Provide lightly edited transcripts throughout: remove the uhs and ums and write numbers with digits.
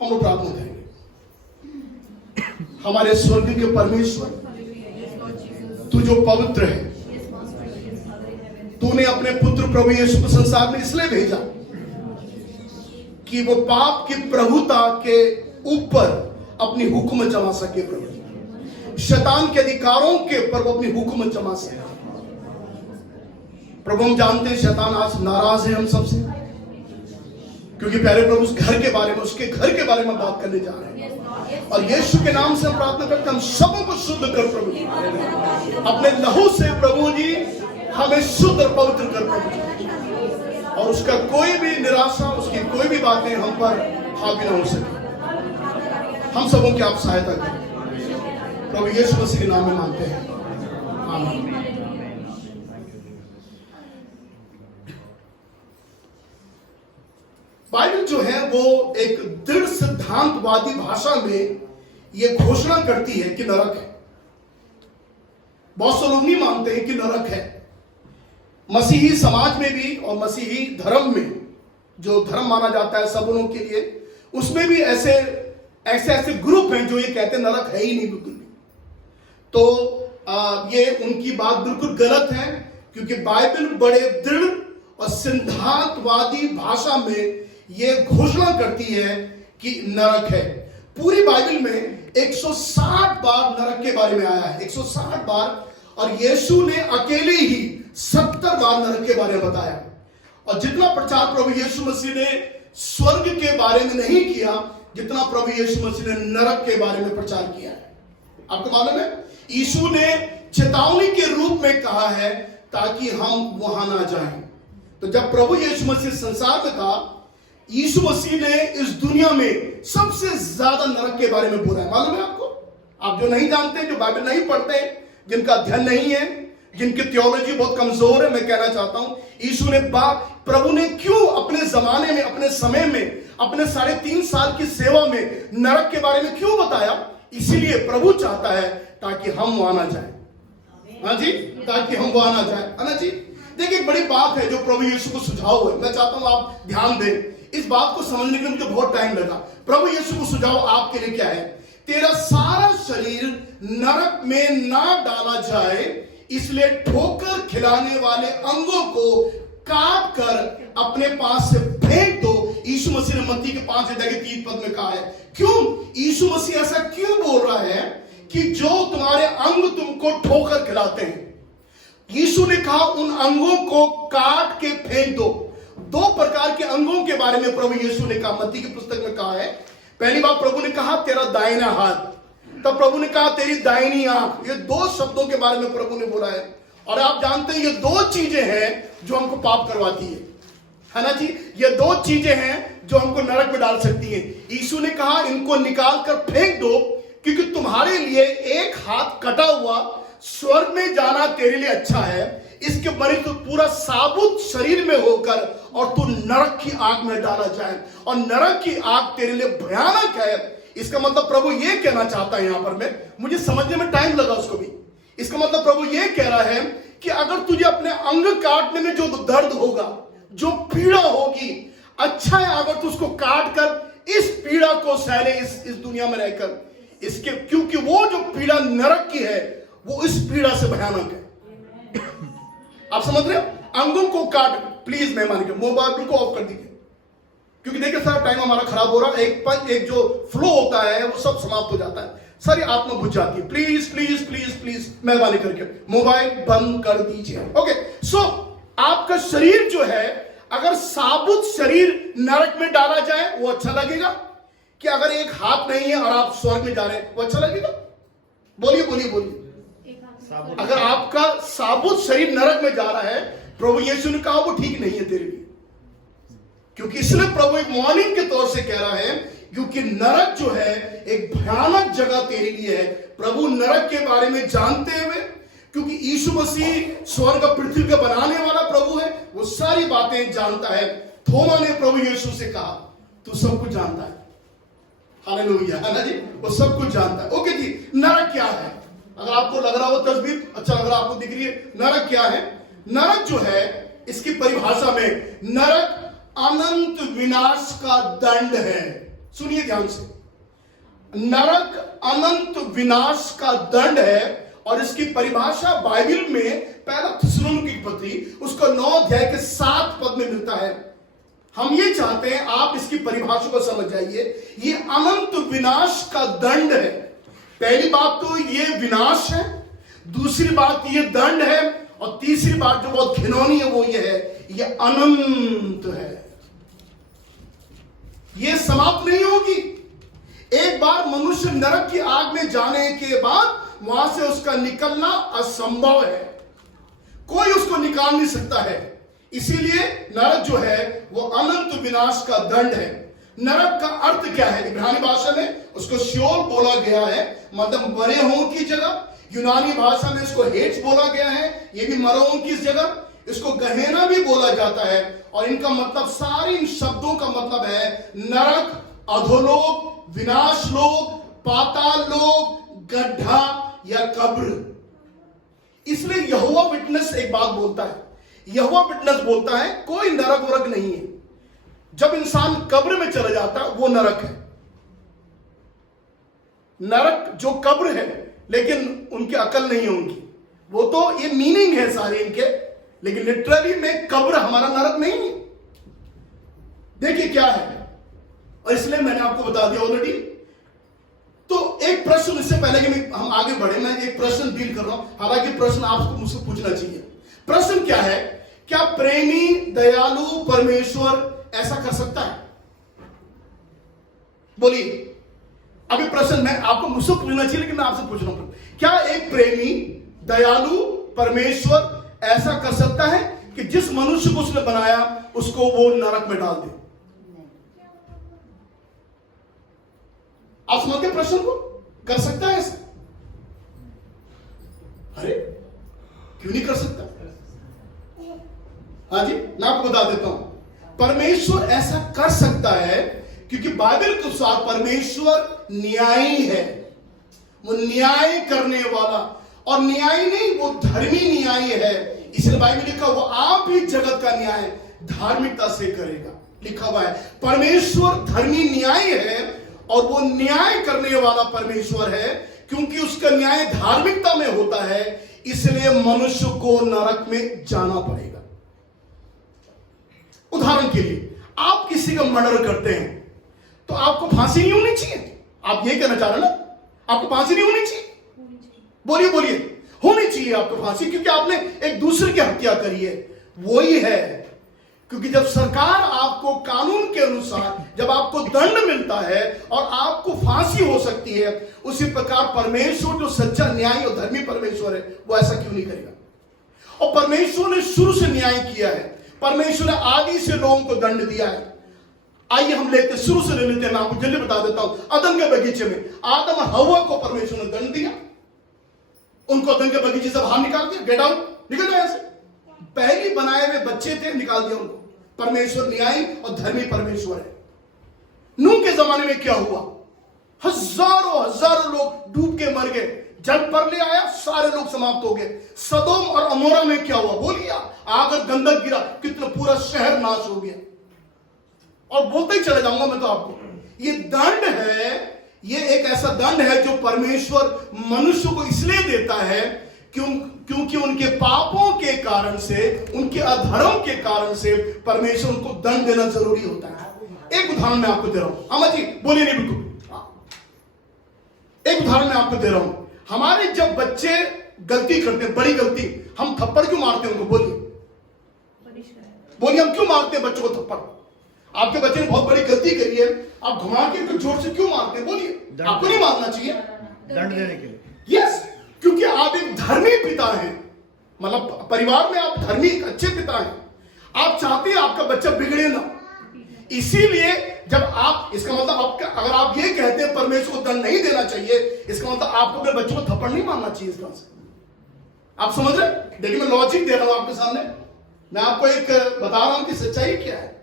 हम लोग प्रार्थना करेंगे। हमारे स्वर्ग के परमेश्वर, तू जो पवित्र है, तूने अपने पुत्र प्रभु यीशु को संसार में इसलिए भेजा कि वो पाप की प्रभुता के ऊपर अपनी हुक्म जमा सके, प्रभु शैतान के अधिकारों के ऊपर वो अपनी हुक्म जमा सके। प्रभु हम जानते हैं शैतान आज नाराज है हम सबसे, क्योंकि पहले प्रभु उस घर के बारे में, उसके घर के बारे में बात करने जा रहे हैं। और यीशु के नाम से हम प्रार्थना करते हैं, हम सबों को शुद्ध कर प्रभु, अपने लहू से प्रभु जी हमें शुद्ध और पवित्र कर प्रभु, और उसका कोई भी निराशा, उसकी कोई भी बातें हम पर हावी ना हो सके। हम सबों की आप सहायता करें प्रभु यीशु मसीह के नाम में मांगते हैं, आमीन। बाइबल जो है वो एक दृढ़ सिद्धांतवादी भाषा में ये घोषणा करती है कि नरक है। बहुत से लोग नहीं मानते हैं कि नरक है। मसीही समाज में भी और मसीही धर्म में, जो धर्म माना जाता है सबों के लिए, उसमें भी ऐसे ग्रुप हैं जो ये कहते हैं नरक है ही नहीं बिल्कुल भी। तो ये उनकी बात बिल्कुल गलत है, क्योंकि बाइबल बड़े दृढ़ और सिद्धांतवादी भाषा में ये घोषणा करती है कि नरक है। पूरी बाइबल में 160 बार नरक के बारे में आया है, 160 बार, और यीशु ने अकेले ही 70 बार नरक के बारे में बताया। और जितना प्रचार प्रभु यीशु मसीह ने स्वर्ग के बारे में नहीं किया, जितना प्रभु यीशु मसीह ने नरक के बारे में प्रचार किया है। आपको मालूम है, यीशु ने चेतावनी के रूप में कहा है ताकि हम वहां ना जाएं। तो जब प्रभु यीशु मसीह संसार में था, यीशु मसीह ने इस दुनिया में सबसे ज्यादा नरक के बारे में बोला है। मालूम है आपको? आप जो नहीं जानते, जो बाइबल नहीं पढ़ते, जिनका अध्ययन नहीं है, जिनकी थियोलॉजी बहुत कमजोर है, मैं कहना चाहता हूं, यीशु ने प्रभु ने क्यों अपने जमाने में, अपने समय में, अपने 3.5 साल की सेवा में नरक के बारे में क्यों बताया? इसीलिए प्रभु चाहता है ताकि हम वहां ना जाए। हाँ जी, ताकि हम वहां ना जाए, है ना जी। देखिए, एक बड़ी बात है जो प्रभु यीशु को सुझाव है। मैं चाहता हूं आप ध्यान दें, इस बात को समझने के लिए मुझे बहुत टाइम लगा। प्रभु यीशु को सुझाव आपके लिए क्या है? तेरा सारा शरीर नरक में ना डाला जाए, इसलिए ठोकर खिलाने वाले अंगों को काट कर अपने पास से फेंक दो। यीशु मसीह ने मत्ती के 5:30 पद में कहा है। क्यों यीशु मसीह ऐसा क्यों बोल रहा है कि जो तुम्हारे अंग तुमको ठोकर खिलाते हैं, यीशु ने कहा उन अंगों को काट के फेंक दो। 2 प्रकार के अंगों के बारे में प्रभु यीशु ने कहा, मत्ती की पुस्तक में कहा है। पहली बार प्रभु ने कहा तेरा दाहिना हाथ, तब प्रभु ने कहा तेरी दाहिनी आंख। ये 2 शब्दों के बारे में प्रभु ने बोला है। और आप जानते हैं ये 2 चीजें हैं जो हमको पाप करवाती है ना जी। ये 2 चीजें हैं जो हमको नरक में डाल सकती हैं। यीशु ने कहा इनको निकाल कर फेंक दो, क्योंकि तुम्हारे लिए एक हाथ कटा हुआ स्वर्ग में जाना तेरे लिए अच्छा है, इसके बरी तो पूरा साबुत शरीर में होकर और तू नरक की आग में डाला जाए, और नरक की आग तेरे लिए भयानक है। इसका मतलब प्रभु ये कहना चाहता है, यहां पर मैं, मुझे समझने में टाइम लगा उसको भी। इसका मतलब प्रभु ये कह रहा है कि अगर तुझे अपने अंग काटने में जो दर्द होगा, जो पीड़ा होगी, अच्छा है अगर तू उसको काट कर इस पीड़ा को सहले इस दुनिया में रहकर, इसके, क्योंकि वो जो पीड़ा नरक की है वो इस पीड़ा से भयानक है। आप समझ रहे हो? अंगों को काट, प्लीज मेहमान के मोबाइल को ऑफ कर दीजिए, क्योंकि देखिए सारा टाइम हमारा खराब हो रहा है। एक जो फ्लो होता है वो सब समाप्त हो जाता है, सारी आत्मा बुझ जाती है। प्लीज प्लीज प्लीज प्लीज मेहरबानी करके मोबाइल बंद कर दीजिए। ओके, सो आपका शरीर जो है, अगर साबुत शरीर नरक में डाला जाए वो अच्छा लगेगा, कि अगर एक हाथ नहीं है और आप स्वर्ग में जा रहे हैं वो अच्छा लगेगा? बोलिए बोलिए बोलिए। अगर आपका साबुत शरीर नरक में जा रहा है, प्रभु यीशु ने कहा वो ठीक नहीं है तेरे लिए, क्योंकि इसलिए प्रभु एक वार्निंग के तौर से कह रहा है, क्योंकि नरक जो है एक भयानक जगह तेरे लिए है। प्रभु नरक के बारे में जानते हुए, क्योंकि यीशु मसीह स्वर्ग और पृथ्वी का बनाने वाला प्रभु है, वो सारी बातें जानता है। थोमा ने प्रभु यीशु से कहा तू सब कुछ जानता है, हालेलुया, है ना जी, वो सब कुछ जानता है। ओके जी, नरक क्या है? अगर आपको लग रहा हो तस्वीर अच्छा लग रहा, आपको दिख रही है, नरक क्या है? नरक जो है, इसकी परिभाषा में नरक अनंत विनाश का दंड है। सुनिए ध्यान से, नरक अनंत विनाश का दंड है और इसकी परिभाषा बाइबल में पहला थिस्सलुनीकि की पत्री उसका 9 अध्याय के 7 पद में मिलता है। हम ये चाहते हैं आप इसकी परिभाषा को समझ जाइए। ये अनंत विनाश का दंड है। पहली बात तो ये विनाश है, दूसरी बात ये दंड है, और तीसरी बात जो बहुत घिनौनी है वो ये है, ये अनंत है। ये समाप्त नहीं होगी। एक बार मनुष्य नरक की आग में जाने के बाद वहां से उसका निकलना असंभव है, कोई उसको निकाल नहीं सकता है। इसीलिए नरक जो है वो अनंत विनाश का दंड है। नरक का अर्थ क्या है? इब्रानी भाषा में उसको शियोल बोला गया है, मतलब मरे हों की जगह। यूनानी भाषा में इसको हेट्स बोला गया है, ये भी मरे हों की जगह। इसको गहेना भी बोला जाता है, और इनका मतलब, सारे इन शब्दों का मतलब है नरक, अधोलोक, विनाश लोक, पाताल लोक, गड्ढा या कब्र। इसलिए यहोवा विटनेस एक बात बोलता है, यहोवा विटनेस बोलता है कोई नरक वरक नहीं है। जब इंसान कब्र में चला जाता है वो नरक है। नरक जो कब्र है, लेकिन उनकी अकल नहीं है उनकी, वो तो ये मीनिंग है सारे इनके, लेकिन लिटरली में कब्र हमारा नरक नहीं है। देखिए क्या है, और इसलिए मैंने आपको बता दिया ऑलरेडी। तो एक प्रश्न, इससे पहले कि हम आगे बढ़े, मैं एक प्रश्न डील कर रहा हूं, हालांकि प्रश्न आपको मुझसे पूछना चाहिए। प्रश्न क्या है? क्या प्रेमी दयालु परमेश्वर ऐसा कर सकता है? बोलिए। अभी प्रश्न मैं आपको मुझसे पूछना चाहिए, लेकिन मैं आपसे पूछ रहा हूं, क्या एक प्रेमी दयालु परमेश्वर ऐसा कर सकता है कि जिस मनुष्य को उसने बनाया उसको वो नरक में डाल दे? आप समझते प्रश्न को? कर सकता है ऐसा? अरे क्यों नहीं कर सकता? हाँ जी, मैं आपको बता देता हूं, परमेश्वर ऐसा कर सकता है क्योंकि बाइबल के अनुसार परमेश्वर न्यायी है। वो न्याय करने वाला, और न्यायी नहीं, वो धर्मी न्यायी है। इसलिए बाइबल लिखा वो आप ही जगत का न्याय धार्मिकता से करेगा, लिखा हुआ है। परमेश्वर धर्मी न्यायी है, और वो न्याय करने वाला परमेश्वर है। क्योंकि उसका न्याय धार्मिकता में होता है, इसलिए मनुष्य को नरक में जाना पड़ेगा। उदाहरण के लिए, आप किसी का मर्डर करते हैं तो आपको फांसी नहीं होनी चाहिए? आप ये कहना चाह रहे हैं ना, आपको फांसी नहीं होनी चाहिए? बोलिए बोलिए, होनी चाहिए आपको फांसी, क्योंकि आपने एक दूसरे की हत्या करी है। वही है, क्योंकि जब सरकार आपको कानून के अनुसार, जब आपको दंड मिलता है और आपको फांसी हो सकती है, उसी प्रकार परमेश्वर जो सच्चा न्याय और धर्मी परमेश्वर है, वो ऐसा क्यों नहीं करेगा? और परमेश्वर ने शुरू से न्याय किया है। परमेश्वर ने आदि से लोगों को दंड दिया है। आइए हम लेते, शुरू से ले लेते हैं। मैं आपको जल्दी बता देता हूं। अदन के बगीचे में आदम और हव्वा को परमेश्वर ने दंड दिया, उनको अदन के बगीचे से बाहर निकाल दिया। गेट आउट, निकल जाए ऐसे। पहली बनाए हुए बच्चे थे, निकाल दिया उनको। परमेश्वर न्यायी और धर्मी परमेश्वर है। नूह के जमाने में क्या हुआ? हजारों हजारों लोग डूब के मर गए। जल पर ले आया, सारे लोग समाप्त हो गए। सदोम और अमोरा में क्या हुआ? बोलिए। आग और गंधक गिरा, कितना पूरा शहर नाश हो गया। और बोलते ही चले जाऊंगा मैं तो आपको। ये दंड है, ये एक ऐसा दंड है जो परमेश्वर मनुष्य को इसलिए देता है क्योंकि उनके पापों के कारण से, उनके अधर्म के कारण से परमेश्वर उनको दंड देना जरूरी होता है। एक उदाहरण मैं आपको दे रहा हूं। अमा जी बोलिए नहीं, बिल्कुल। एक उदाहरण मैं आपको दे रहा हूं। हमारे जब बच्चे गलती करते हैं, बड़ी गलती, हम थप्पड़ क्यों मारते हैं उनको? बोलिए बोलिए, हम क्यों मारते हैं बच्चों को थप्पड़? आपके बच्चे ने बहुत बड़ी गलती करी है, आप घुमा के उनको जोर से क्यों मारते हैं? बोलिए। आपको नहीं मारना चाहिए, दंड देने के लिए। यस, क्योंकि आप एक धर्मी पिता हैं, मतलब परिवार में आप धर्मी अच्छे पिता हैं। आप चाहते हैं आपका बच्चा बिगड़े ना, इसीलिए जब आप, इसका मतलब आपका, अगर आप ये कहते हैं परमेश्वर को दंड नहीं देना चाहिए, इसका मतलब आपको अपने बच्चों को थप्पड़ नहीं मारना चाहिए। इस तरह से आप समझ रहे? देखिए मैं लॉजिक दे रहा हूं आपके सामने, मैं आपको एक बता रहा हूं कि सच्चाई क्या है।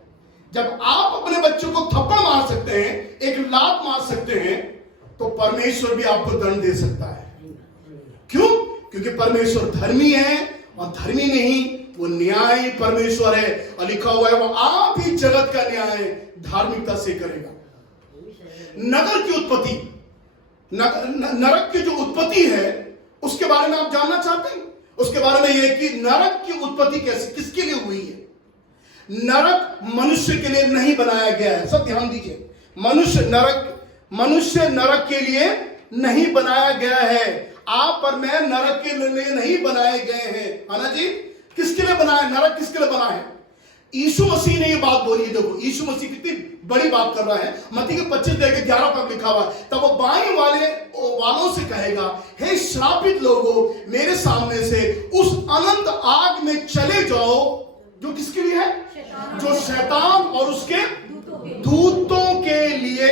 जब आप अपने बच्चों को थप्पड़ मार सकते हैं, एक लात मार सकते हैं, तो परमेश्वर भी आपको दंड दे सकता है। क्यों? क्योंकि परमेश्वर धर्मी है, और धर्मी नहीं, वो न्याय परमेश्वर है। और लिखा हुआ है वो आप ही जगत का न्याय धार्मिकता से करेगा। नगर की उत्पत्ति, नरक की जो उत्पत्ति है उसके बारे में आप जानना चाहते हैं? उसके बारे में यह कि नरक की उत्पत्ति कैसे, किसके लिए हुई है? नरक मनुष्य के लिए नहीं बनाया गया है। सब ध्यान दीजिए, मनुष्य नरक के लिए नहीं बनाया गया है। आप और मैं नरक के लिए नहीं बनाए गए हैं, है ना जी? किसके लिए बनाया? नरक किसके लिए बना है? यीशु मसीह ने ये बात बोली। देखो यीशु मसीह कितनी बड़ी बात कर रहा है। मत्ती के 25:11 पर लिखा हुआ है, तब वो बाएं वालों से कहेगा, हे श्रापित लोगों, मेरे सामने से उस अनंत आग में चले जाओ जो किसके लिए है? जो शैतान और उसके दूतों के लिए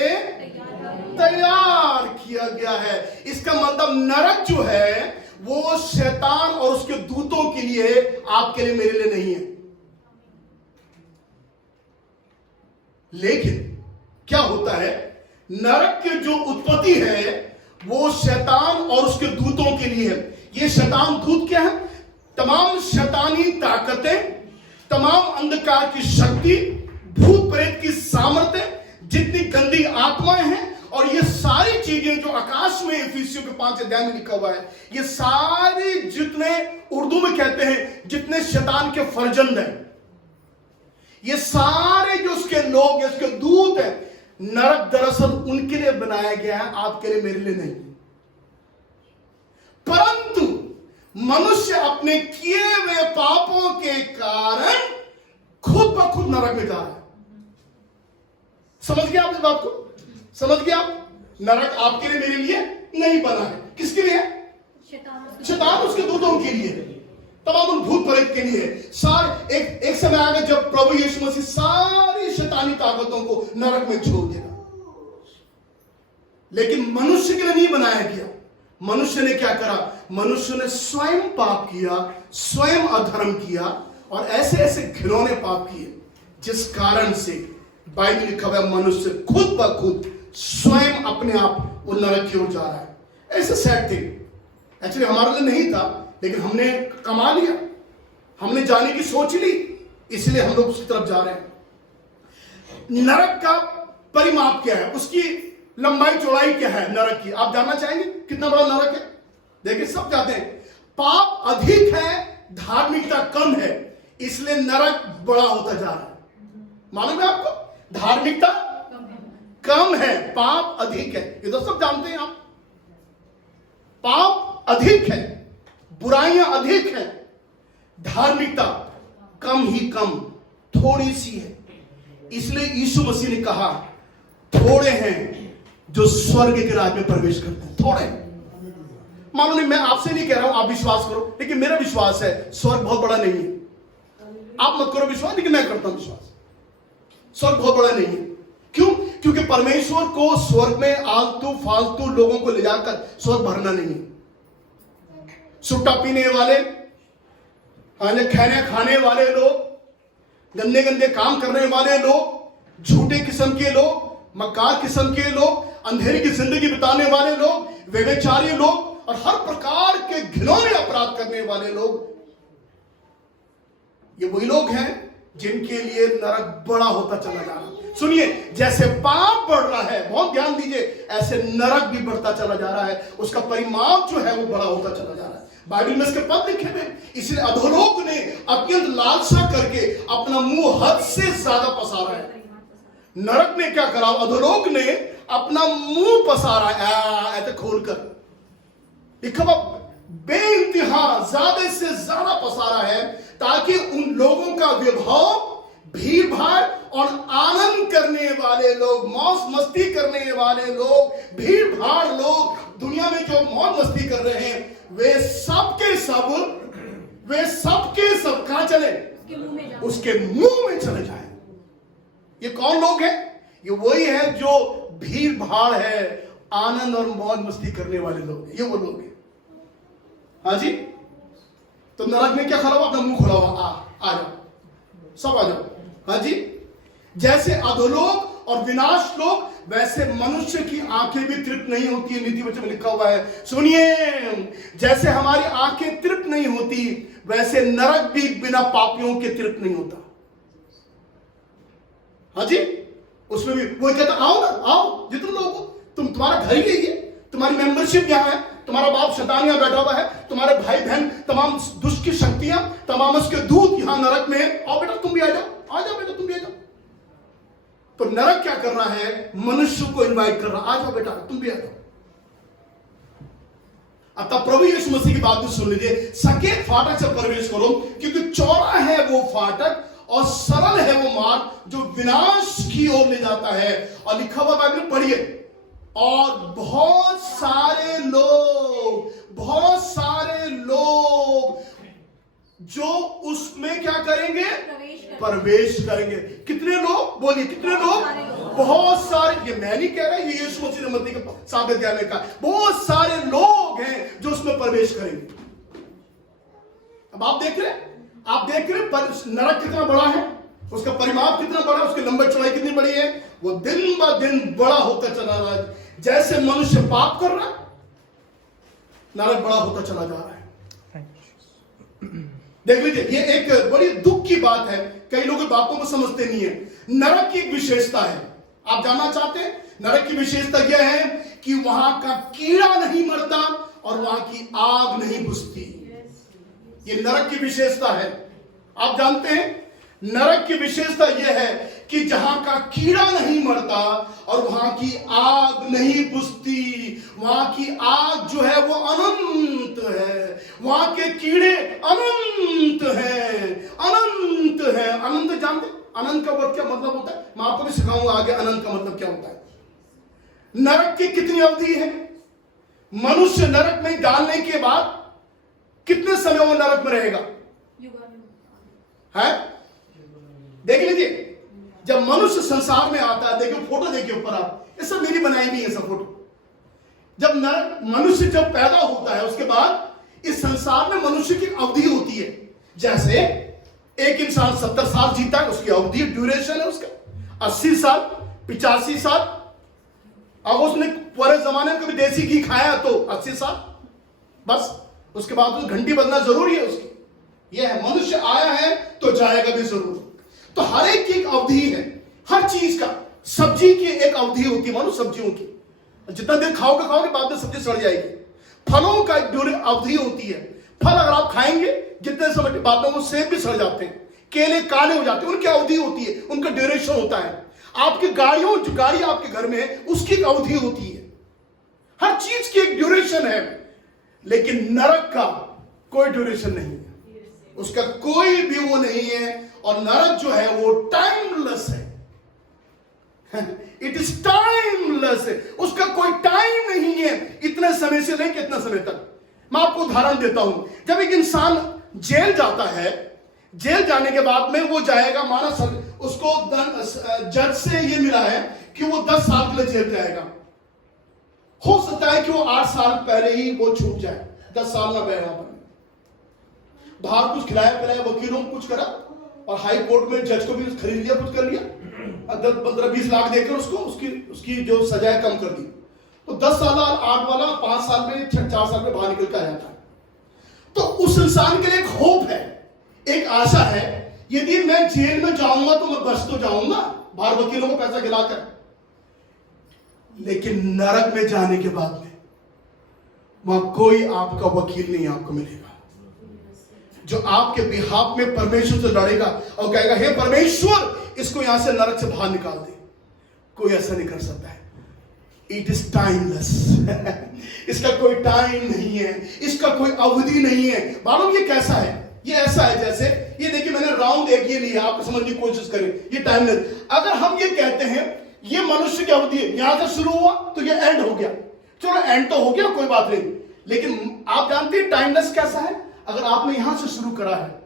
तैयार किया गया है। इसका मतलब नरक जो है वो शैतान और उसके दूतों के लिए, आपके लिए, मेरे लिए नहीं है। लेकिन क्या होता है, नरक की जो उत्पत्ति है वो शैतान और उसके दूतों के लिए है। ये शैतान दूत क्या है? तमाम शैतानी ताकतें, तमाम अंधकार की शक्ति, भूत प्रेत की सामर्थ्य, जितनी गंदी आत्माएं हैं, और ये सारी चीजें जो आकाश में इफिसियों के 5 अध्याय में लिखा हुआ है, ये सारे जितने उर्दू में कहते हैं जितने शैतान के फर्जंद हैं, ये सारे जो उसके लोग, उसके दूत हैं, नरक दरअसल उनके लिए बनाया गया है, आपके लिए, मेरे लिए नहीं। परंतु मनुष्य अपने किए हुए पापों के कारण खुद ब खुद नरक में जा रहा है। समझ गए आप इस बात को? समझ गए आप? नरक आपके लिए, मेरे लिए नहीं बना है। किसके लिए? शैतान उसके दूतों के लिए, तमाम उन भूत प्रेत के लिए। एक समय आएगा जब प्रभु यीशु मसीह सारी शैतानी ताकतों को नरक में छोड़ देगा। लेकिन मनुष्य के लिए नहीं बनाया गया। मनुष्य ने क्या करा? मनुष्य ने स्वयं पाप किया, स्वयं अधर्म किया, और ऐसे ऐसे घिनौने पाप किए जिस कारण से बाइबल लिखा हुआ है मनुष्य खुद ब खुद स्वयं अपने आप वो नरक की ओर जा रहा है। ऐसे सैड थिंग, एक्चुअली हमारे लिए नहीं था, लेकिन हमने कमा लिया, हमने जाने की सोच ली, इसलिए हम लोग उसकी तरफ जा रहे हैं। नरक का परिमाप क्या है? उसकी लंबाई चौड़ाई क्या है नरक की? आप जानना चाहेंगे कितना बड़ा नरक है? देखिए, सब जानते हैं पाप अधिक है, धार्मिकता कम है, इसलिए नरक बड़ा होता जा रहा है। मालूम है आपको? धार्मिकता कम है, पाप अधिक है। ये तो सब जानते हैं आप। पाप अधिक है, बुराइयां अधिक है, धार्मिकता कम ही कम, थोड़ी सी है। इसलिए यीशु मसीह ने कहा, थोड़े हैं जो स्वर्ग के राज्य में प्रवेश करते हैं। थोड़े। मालूम नहीं, मैं आपसे नहीं कह रहा हूं आप विश्वास करो, लेकिन मेरा विश्वास है स्वर्ग बहुत बड़ा नहीं है। आप मत करो विश्वास, लेकिन मैं करता हूं विश्वास। स्वर्ग बहुत बड़ा नहीं है। क्यों? क्योंकि परमेश्वर को स्वर्ग में आलतू फालतू लोगों को ले जाकर स्वर्ग भरना नहीं है। सुट्टा पीने वाले, खाने खाने वाले लोग, गंदे गंदे काम करने वाले लोग, झूठे किस्म के लोग, मक्कार किस्म के लोग, अंधेरे की जिंदगी बिताने वाले लोग, व्यभिचारी लोग, और हर प्रकार के घिनौने अपराध करने वाले लोग, ये वही लोग हैं जिनके लिए नरक बड़ा होता चला जा रहा है। सुनिए, जैसे पाप बढ़ रहा है, बहुत ध्यान दीजिए, ऐसे नरक भी बढ़ता चला जा रहा है। उसका परिमाप जो है वो बड़ा होता चला जा रहा है। बाइबल में इसके पद लिखे हुए, इसलिए अधोलोक ने अत्यंत लालसा करके अपना मुंह हद से ज्यादा पसारा है। नरक ने क्या करा? अधोलोक ने अपना मुंह पसारा ऐसे खोलकर, लिखा बेइंतहा ज्यादा से ज्यादा पसारा है, ताकि उन लोगों का विभाव, भीड़ भाड़ और आनंद करने वाले लोग, मौज मस्ती करने वाले लोग, भीड़ भाड़ लोग, दुनिया में जो मौज मस्ती कर रहे हैं, वे सब के सब कहां चले? उसके मुंह में चले जाए। ये कौन लोग हैं? ये वही है जो भीड़ भाड़ है, आनंद और मौज मस्ती करने वाले लोग, ये वो लोग हैं। हाँ जी, तो नरक में क्या खड़ा हुआ? अपना मुंह खुला हुआ, आ जाओ, सब आ जाओ। हाँ जी, जैसे अधोलोक और विनाश लोक, वैसे मनुष्य की आंखें भी तृप्त नहीं होती है। नीति वचन में लिखा हुआ है, सुनिए, जैसे हमारी आंखें तृप्त नहीं होती, वैसे नरक भी बिना पापियों के तृप्त नहीं होता। हाँ जी, उसमें भी वो कहता आओ ना, आओ जितने लोग हो, तुम्हारा घर ही यही है, तुम्हारी मेंबरशिप यहाँ है, तुम्हारा बाप शैतान यहाँ बैठा हुआ है, तुम्हारे भाई बहन तमाम दुष्ट की शक्तियां, तमाम उसके दूत यहाँ नरक में है, आओ बेटा तुम भी आ जाओ, आ जाओ बेटा तुम भी आ जाओ। तो नरक क्या कर रहा है? मनुष्य को इनवाइट कर रहा, आ जाओ बेटा तुम भी आ जाओ। अतः प्रभु यीशु मसीह की बात भी सुन लीजिए, सकेत फाटक से प्रवेश करो, क्योंकि चौड़ा है वो फाटक और सरल है वो मार्ग जो विनाश की ओर ले जाता है। और लिखा हुआ बाइबल पढ़िए, और बहुत सारे लोग जो उसमें क्या करेंगे? प्रवेश करेंगे। कितने लोग? बोलिए कितने लोग? बहुत सारे। ये मैं नहीं कह रहा, ये यीशु मसीह ने मत्ती के 7 अध्याय में कहा, बहुत सारे लोग हैं जो उसमें प्रवेश करेंगे। अब आप देख रहे नरक कितना बड़ा है, उसका परिमाप कितना बड़ा है, उसकी लंबाई चौड़ाई कितनी बड़ी है। वो दिन ब दिन बड़ा होता चला रहा है। जैसे मनुष्य पाप कर रहा है, नरक बड़ा होता चला जा रहा है। देख लीजिए, ये एक बड़ी दुख की बात है, कई लोग बातों को समझते नहीं है। नरक की एक विशेषता है, आप जानना चाहते हैं? नरक की विशेषता यह है कि वहां का कीड़ा नहीं मरता और वहां की आग नहीं बुझती। ये नरक की विशेषता है। आप जानते हैं, नरक की विशेषता यह है कि जहां का कीड़ा नहीं मरता और वहां की आग नहीं बुझती। वहां की आग जो है वो अनंत है, वहां के कीड़े अनंत है। अनंत जानते? अनंत का वर्ड क्या मतलब होता है? मैं आपको भी सिखाऊंगा आगे अनंत का मतलब क्या होता है। नरक की कितनी अवधि है? मनुष्य नरक में डालने के बाद कितने समय वो नरक में रहेगा? है? देख लीजिए, जब मनुष्य संसार में आता है, देखिए फोटो देखिए ऊपर आप, ये सब मेरी बनाई नहीं है सब फोटो। जब मनुष्य जब पैदा होता है, उसके बाद इस संसार में मनुष्य की अवधि होती है। जैसे एक इंसान 70 साल जीता है, उसकी अवधि ड्यूरेशन है उसका 80 साल, 85 साल। अब उसने पूरे जमाने में कभी देसी घी खाया तो 80 साल, बस उसके बाद उस घंटी बदलना जरूरी है उसकी। यह है, मनुष्य आया है तो जाएगा भी जरूर। तो हर एक की एक अवधि है, हर चीज का। सब्जी की एक अवधि होती है, मानो सब्जियों की, जितना देर खाओगे बाद में सब्जी सड़ जाएगी। फलों का एक अवधि होती है, फल अगर आप खाएंगे जितने समय बाद में वो सेब भी सड़ जाते हैं, केले काले हो जाते हैं, उनकी अवधि होती है, उनका ड्यूरेशन होता है। आपकी गाड़ियों, जो गाड़ी आपके घर में है उसकी एक अवधि होती है। हर चीज की एक ड्यूरेशन है, लेकिन नरक का कोई ड्यूरेशन नहीं है, उसका कोई भी वो नहीं है। और नरक जो है वो टाइमलेस है। इट इज टाइमलेस है, उसका कोई टाइम नहीं है, इतने समय से लेकर इतना समय तक। मैं आपको उदाहरण देता हूं, जब एक इंसान जेल जाता है, जेल जाने के बाद में वो जाएगा, माना उसको जज से ये मिला है कि वो 10 साल के लिए जेल जाएगा। हो सकता है कि वो 8 साल पहले ही वो छूट जाए, 10 साल ना बैठा पर बाहर कुछ खिलाया पिलाया, वकीलों को कुछ करा, और हाई कोर्ट में जज को भी खरीद लिया, कुछ कर लिया, 10-15-20 लाख देकर उसको उसकी जो सजा कम कर दी। तो 10 साल 8 वाला 5 साल में 4 साल में बाहर निकल कर आ जाता है। तो उस इंसान के लिए एक होप है, एक आशा है, यदि मैं जेल में जाऊंगा तो मैं बच तो जाऊंगा बाहर वकीलों को पैसा खिलाकर। लेकिन नरक में जाने के बाद में वहां कोई आपका वकील नहीं आपको मिलेगा, जो आपके बिहाफ में परमेश्वर से लड़ेगा और कहेगा, हे परमेश्वर इसको यहां से नरक से बाहर निकाल दे। कोई ऐसा नहीं कर सकता है। It is timeless. इसका कोई टाइम नहीं है, इसका कोई अवधि नहीं है। मालूम ये कैसा है? ये ऐसा है जैसे, ये देखिए मैंने राउंड एक ये लिया, आपको समझने की कोशिश करें। ये टाइमलेस, अगर हम ये कहते हैं ये मनुष्य की अवधि है, यहां से शुरू हुआ तो ये एंड हो गया, चलो एंड तो हो गया, कोई बात नहीं। लेकिन आप जानते हैं टाइमलेस कैसा है? अगर आपने यहां से शुरू करा है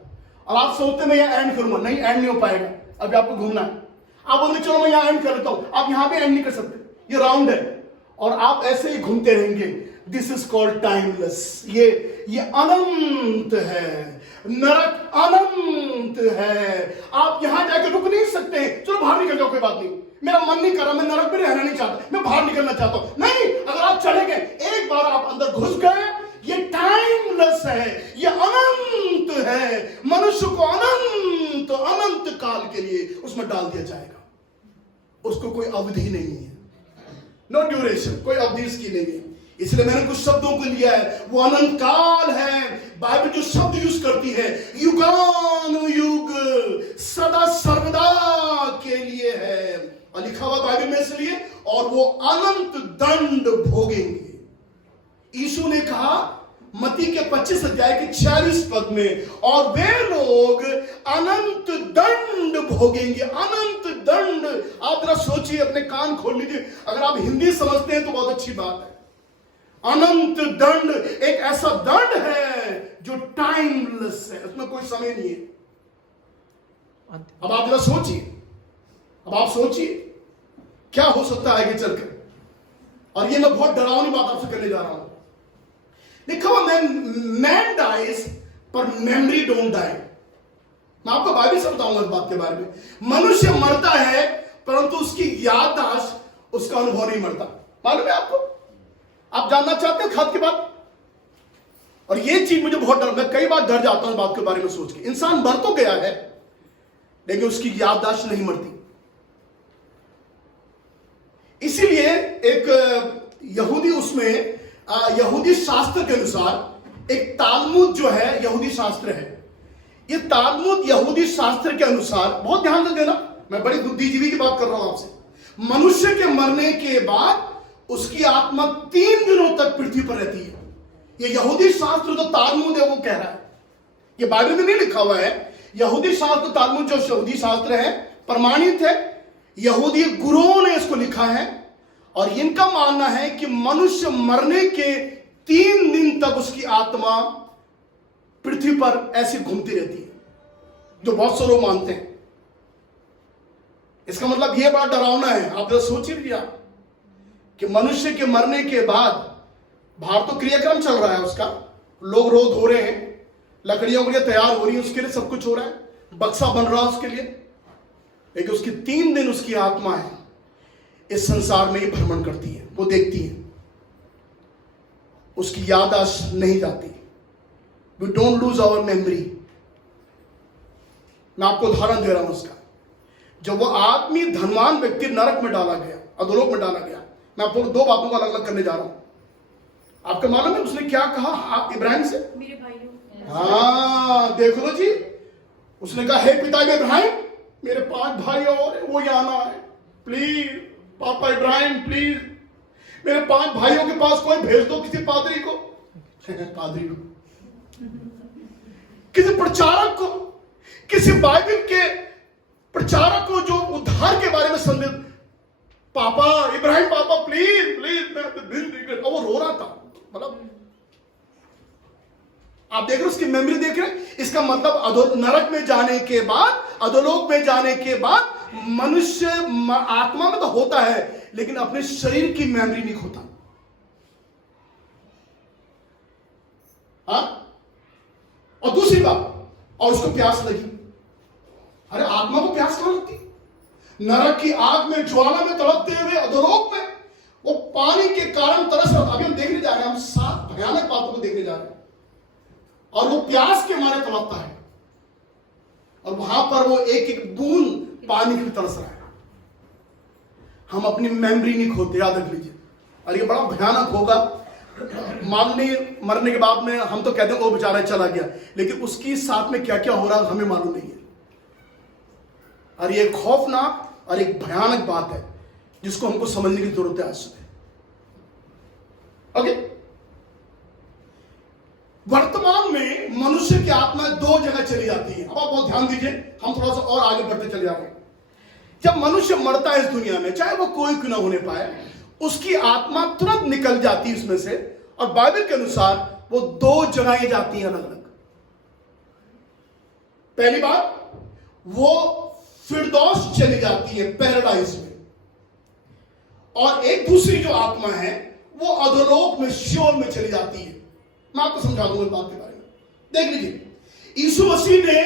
और आप सोचते मैं यहां एंड करूंगा, नहीं एंड नहीं हो पाएगा, अभी आपको घूमना है। आप बोलते चलो मैं यहां एंड कर लेता हूं, आप यहां पे एंड नहीं कर सकते, ये राउंड है और आप ऐसे ही घूमते रहेंगे। This is called timeless. ये अनंत है, नरक अनंत है। आप यहां जाकर रुक नहीं सकते, चलो बाहर निकल जाओ, कोई बात नहीं, मेरा मन नहीं कर रहा, मैं नरक में रहना नहीं चाहता, मैं बाहर निकलना चाहता हूं। नहीं, अगर आप चले गए, एक बार आप अंदर घुस गए, ये टाइमलेस है, ये अनंत है। मनुष्य को अनंत काल के लिए उसमें डाल दिया जाएगा, उसको कोई अवधि नहीं है, नो ड्यूरेशन, कोई अवधि इसकी नहीं है। इसलिए मैंने कुछ शब्दों को लिया है, वो अनंत काल है। बाइबल जो शब्द यूज करती है, युगानुयुग, सदा सर्वदा के लिए है, और लिखा हुआ बाइबल में इसलिए, और वो अनंत दंड भोगेंगे। यीशु ने कहा मत्ती के 25 अध्याय के 46 पद में, और वे लोग अनंत दंड भोगेंगे, अनंत दंड। आप जरा सोचिए, अपने कान खोल लीजिए, अगर आप हिंदी समझते हैं तो बहुत अच्छी बात है। अनंत दंड एक ऐसा दंड है जो टाइमलेस है, उसमें कोई समय नहीं है। अब आप जरा सोचिए, अब आप सोचिए क्या हो सकता है आगे चलकर। और ये मैं बहुत डरावनी बात आपसे करने जा रहा हूं। लिखा हुआ मैन डाइज पर मेमोरी डोंट डाई। मैं आपको बाइबल से बताऊंगा इस बात के बारे में। मनुष्य मरता है परंतु उसकी याददाश्त, उसका अनुभव नहीं मरता। मालूम है आपको? आप जानना चाहते हैं खाद की बात? और ये चीज मुझे बहुत डर, मैं कई बार डर जाता हूं इस बात के बारे में सोच के। इंसान मर तो गया है लेकिन उसकी याददाश्त नहीं मरती। इसीलिए एक यहूदी, उसमें यहूदी शास्त्र के अनुसार एक तालमुद जो है, यहूदी शास्त्र है। ये तालमुद यहूदी शास्त्र के अनुसार, बहुत ध्यान से देना, मैं बड़ी बुद्धिजीवी की बात कर रहा हूं आपसे। मनुष्य के मरने के बाद उसकी आत्मा 3 दिनों तक पृथ्वी पर रहती है। ये यहूदी शास्त्र जो तालमुद है वो कह रहा है, ये बाइबल में नहीं लिखा हुआ है। यहूदी शास्त्र तालमुद जो यहूदी शास्त्र है, प्रमाणित है, यहूदी गुरुओं ने इसको लिखा है। और इनका मानना है कि मनुष्य मरने के 3 दिन तक उसकी आत्मा पृथ्वी पर ऐसी घूमती रहती है, जो बहुत से लोग मानते हैं। इसका मतलब यह बड़ा डरावना है। आप जरा सोचिए भैया कि मनुष्य के मरने के बाद, बाहर तो क्रियाक्रम चल रहा है उसका, लोग रोध हो रहे हैं, लकड़ियों के लिए तैयार हो रही है, उसके लिए सब कुछ हो रहा है, बक्सा बन रहा है उसके लिए, लेकिन उसकी 3 दिन उसकी आत्मा है इस संसार में ही भ्रमण करती है, वो देखती है, उसकी याददाश्त नहीं जाती। We don't lose our memory. मैं आपको उदाहरण दे रहा हूं उसका। जब वो आदमी, धनवान व्यक्ति नरक में डाला गया, अधोलोक में डाला गया, मैं आपको 2 बातों को अलग अलग करने जा रहा हूं। आपको मालूम है उसने क्या कहा इब्राहिम से? मेरे भाइयों। हाँ, देख लो जी, उसने कहा, हे पिता इब्राहिम, मेरे 5 भाई और वो यहां ना आए, प्लीज पापा इब्राहिम, प्लीज मेरे 5 भाइयों के पास कोई भेज दो, किसी पादरी को, पादरी को, किसी प्रचारक को, किसी बाइबल के प्रचारक को जो उद्धार के बारे में संदेश, पापा इब्राहिम, पापा प्लीज प्लीज, मैं दिल नहीं कर। और वो रो रहा था। मतलब आप देख रहे हो उसकी मेमोरी देख रहे हैं। इसका मतलब नरक में जाने के बाद, अधोलोक में जाने के बाद मनुष्य आत्मा में तो होता है लेकिन अपने शरीर की मेमोरी नहीं खोता। हाँ? और दूसरी बात, और उसको प्यास लगी। अरे आत्मा को प्यास कहां लगती? नरक की आग में, ज्वाला में तड़पते हुए अधोलोक में वो पानी के कारण तरस रहा था। अभी हम देखने जा रहे हैं, हम 7 भयानक बातों को देखने जा रहे हैं। और वो प्यास के मारे तड़पता है और वहां पर वो एक एक बूंद पानी की तरस रहा है। हम अपनी मेमोरी नहीं खोते, याद रख लीजिए। और ये बड़ा भयानक होगा। मरने के बाद में हम तो कहते हैं वो बेचारा चला गया, लेकिन उसकी साथ में क्या क्या हो रहा है हमें मालूम नहीं है। और ये खौफनाक और एक भयानक बात है जिसको हमको समझने की जरूरत है आज सुबह। ओके, वर्तमान में मनुष्य की आत्मा 2 जगह चली जाती है। अब आप बहुत ध्यान दीजिए, हम थोड़ा सा और आगे बढ़ते चले जा रहे हैं। जब मनुष्य मरता है इस दुनिया में, चाहे वो कोई क्यों ना होने पाए, उसकी आत्मा तुरंत निकल जाती है उसमें से। और बाइबल के अनुसार वो 2 जगह जाती है अलग अलग। पहली बात, वो फिरदौस चली जाती है, पैराडाइज में। और एक दूसरी जो आत्मा है वो अधोलोक में, शियोल में चली जाती है। मैं आपको समझा दूंगा इस बात के बारे में। देख लीजिए, यीशु मसीह ने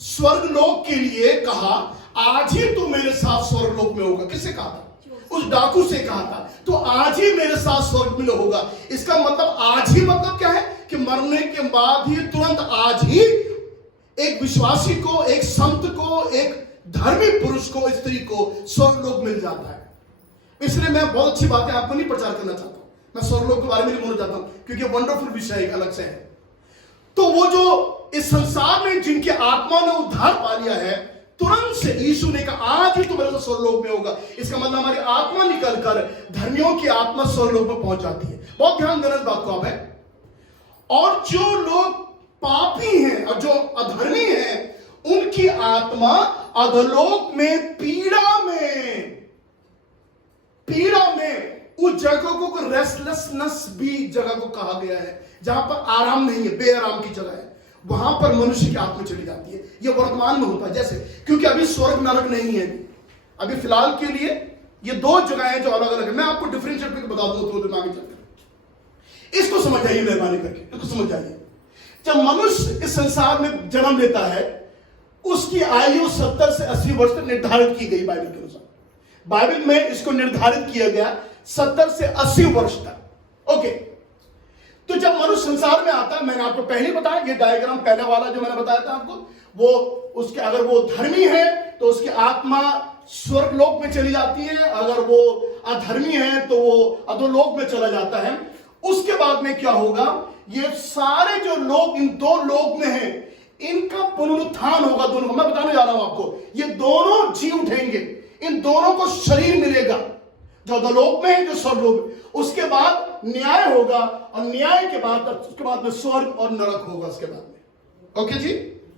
स्वर्गलोक के लिए कहा, आज ही तू मेरे साथ स्वर्गलोक में होगा। किससे कहा था? उस डाकू से कहा था, तो आज ही मेरे साथ स्वर्ग में होगा। इसका मतलब आज ही मतलब क्या है कि मरने के बाद ही, तुरंत आज ही एक विश्वासी को, एक संत को, एक धर्मी पुरुष को, स्त्री को स्वर्गलोक मिल जाता है। इसलिए मैं बहुत अच्छी बातें आपको नहीं प्रचार करना चाहता हूं, मैं स्वर्गलोक के बारे में नहीं बोलना चाहता हूं, क्योंकि वंडरफुल विषय एक अलग से है। तो वो जो इस संसार में जिनके आत्मा ने उद्धार पा लिया है, तुरंत से यीशु ने कहा आज ही तुम्हारे साथ स्वर्गलोक में होगा। इसका मतलब हमारी आत्मा निकलकर धर्मियों की आत्मा स्वर्गलोक में पहुंच जाती है। बहुत ध्यान देना इस बात को आप है। और जो लोग पापी हैं और जो अधर्मी हैं, उनकी आत्मा अधोलोक में पीड़ा में उस जगह को रेस्टलेसनेस भी जगह को कहा गया है, जहां पर आराम नहीं है, बेआराम की जगह है, वहां पर मनुष्य की आत्मा चली जाती है। यह वर्तमान में होता है जैसे, क्योंकि अभी स्वर्ग नरक नहीं है, अभी फिलहाल के लिए ये दो जगह हैं जो अलग अलग है। मैं आपको डिफरेंशिएट करके बता दूं थोड़ी देर आगे चलकर। इसको समझ जाइए मेहरबानी करके, इसको समझ जाइए। जब मनुष्य इस संसार में जन्म लेता है, उसकी आयु 70 से 80 वर्ष तक निर्धारित की गई बाइबल के अनुसार। बाइबल में इसको निर्धारित किया गया 70 से 80 वर्ष तक। ओके, तो जब मनुष्य संसार में आता है, मैंने आपको पहले बताया, ये डायग्राम पहले वाला जो मैंने बताया था आपको, वो उसके अगर वो धर्मी है तो उसकी आत्मा स्वर्गलोक में चली जाती है, अगर वो अधर्मी है तो वो अधोलोक में चला जाता है। उसके बाद में क्या होगा, ये सारे जो लोग इन दो लोक में हैं, इनका पुनरुत्थान होगा। दोनों, मैं बताने जा रहा हूं आपको, ये दोनों जी उठेंगे, इन दोनों को शरीर मिलेगा, जो अधोलोक में है, जो स्वर्गलोक में। उसके बाद न्याय होगा, और न्याय के बाद उसके बाद में स्वर्ग और नरक होगा उसके बाद में। ओके जी,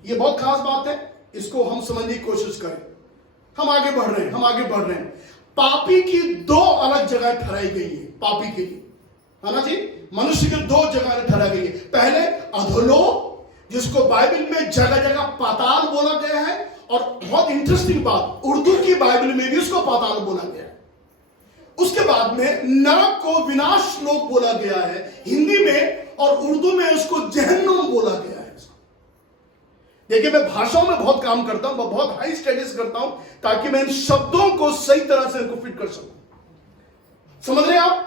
ये बहुत खास बात है, इसको हम समझने की कोशिश करें। हम आगे बढ़ रहे हैं। पापी की दो अलग जगह ठहराई गई है, पापी के लिए, है ना जी। मनुष्य की दो जगह ठहराई गई है। पहले अधोलोक, जिसको बाइबल में जगह जगह पाताल बोला गया है, और बहुत इंटरेस्टिंग बात, उर्दू की बाइबल में भी उसको पाताल बोला गया है। उसके बाद में नरक को विनाश लोक बोला गया है हिंदी में, और उर्दू में उसको जहन्नुम बोला गया है। देखिए, मैं भाषाओं में बहुत काम करता हूं, मैं बहुत हाई स्टडीज करता हूं, ताकि मैं इन शब्दों को सही तरह से इनको फिट कर सकूं। समझ रहे हैं आप?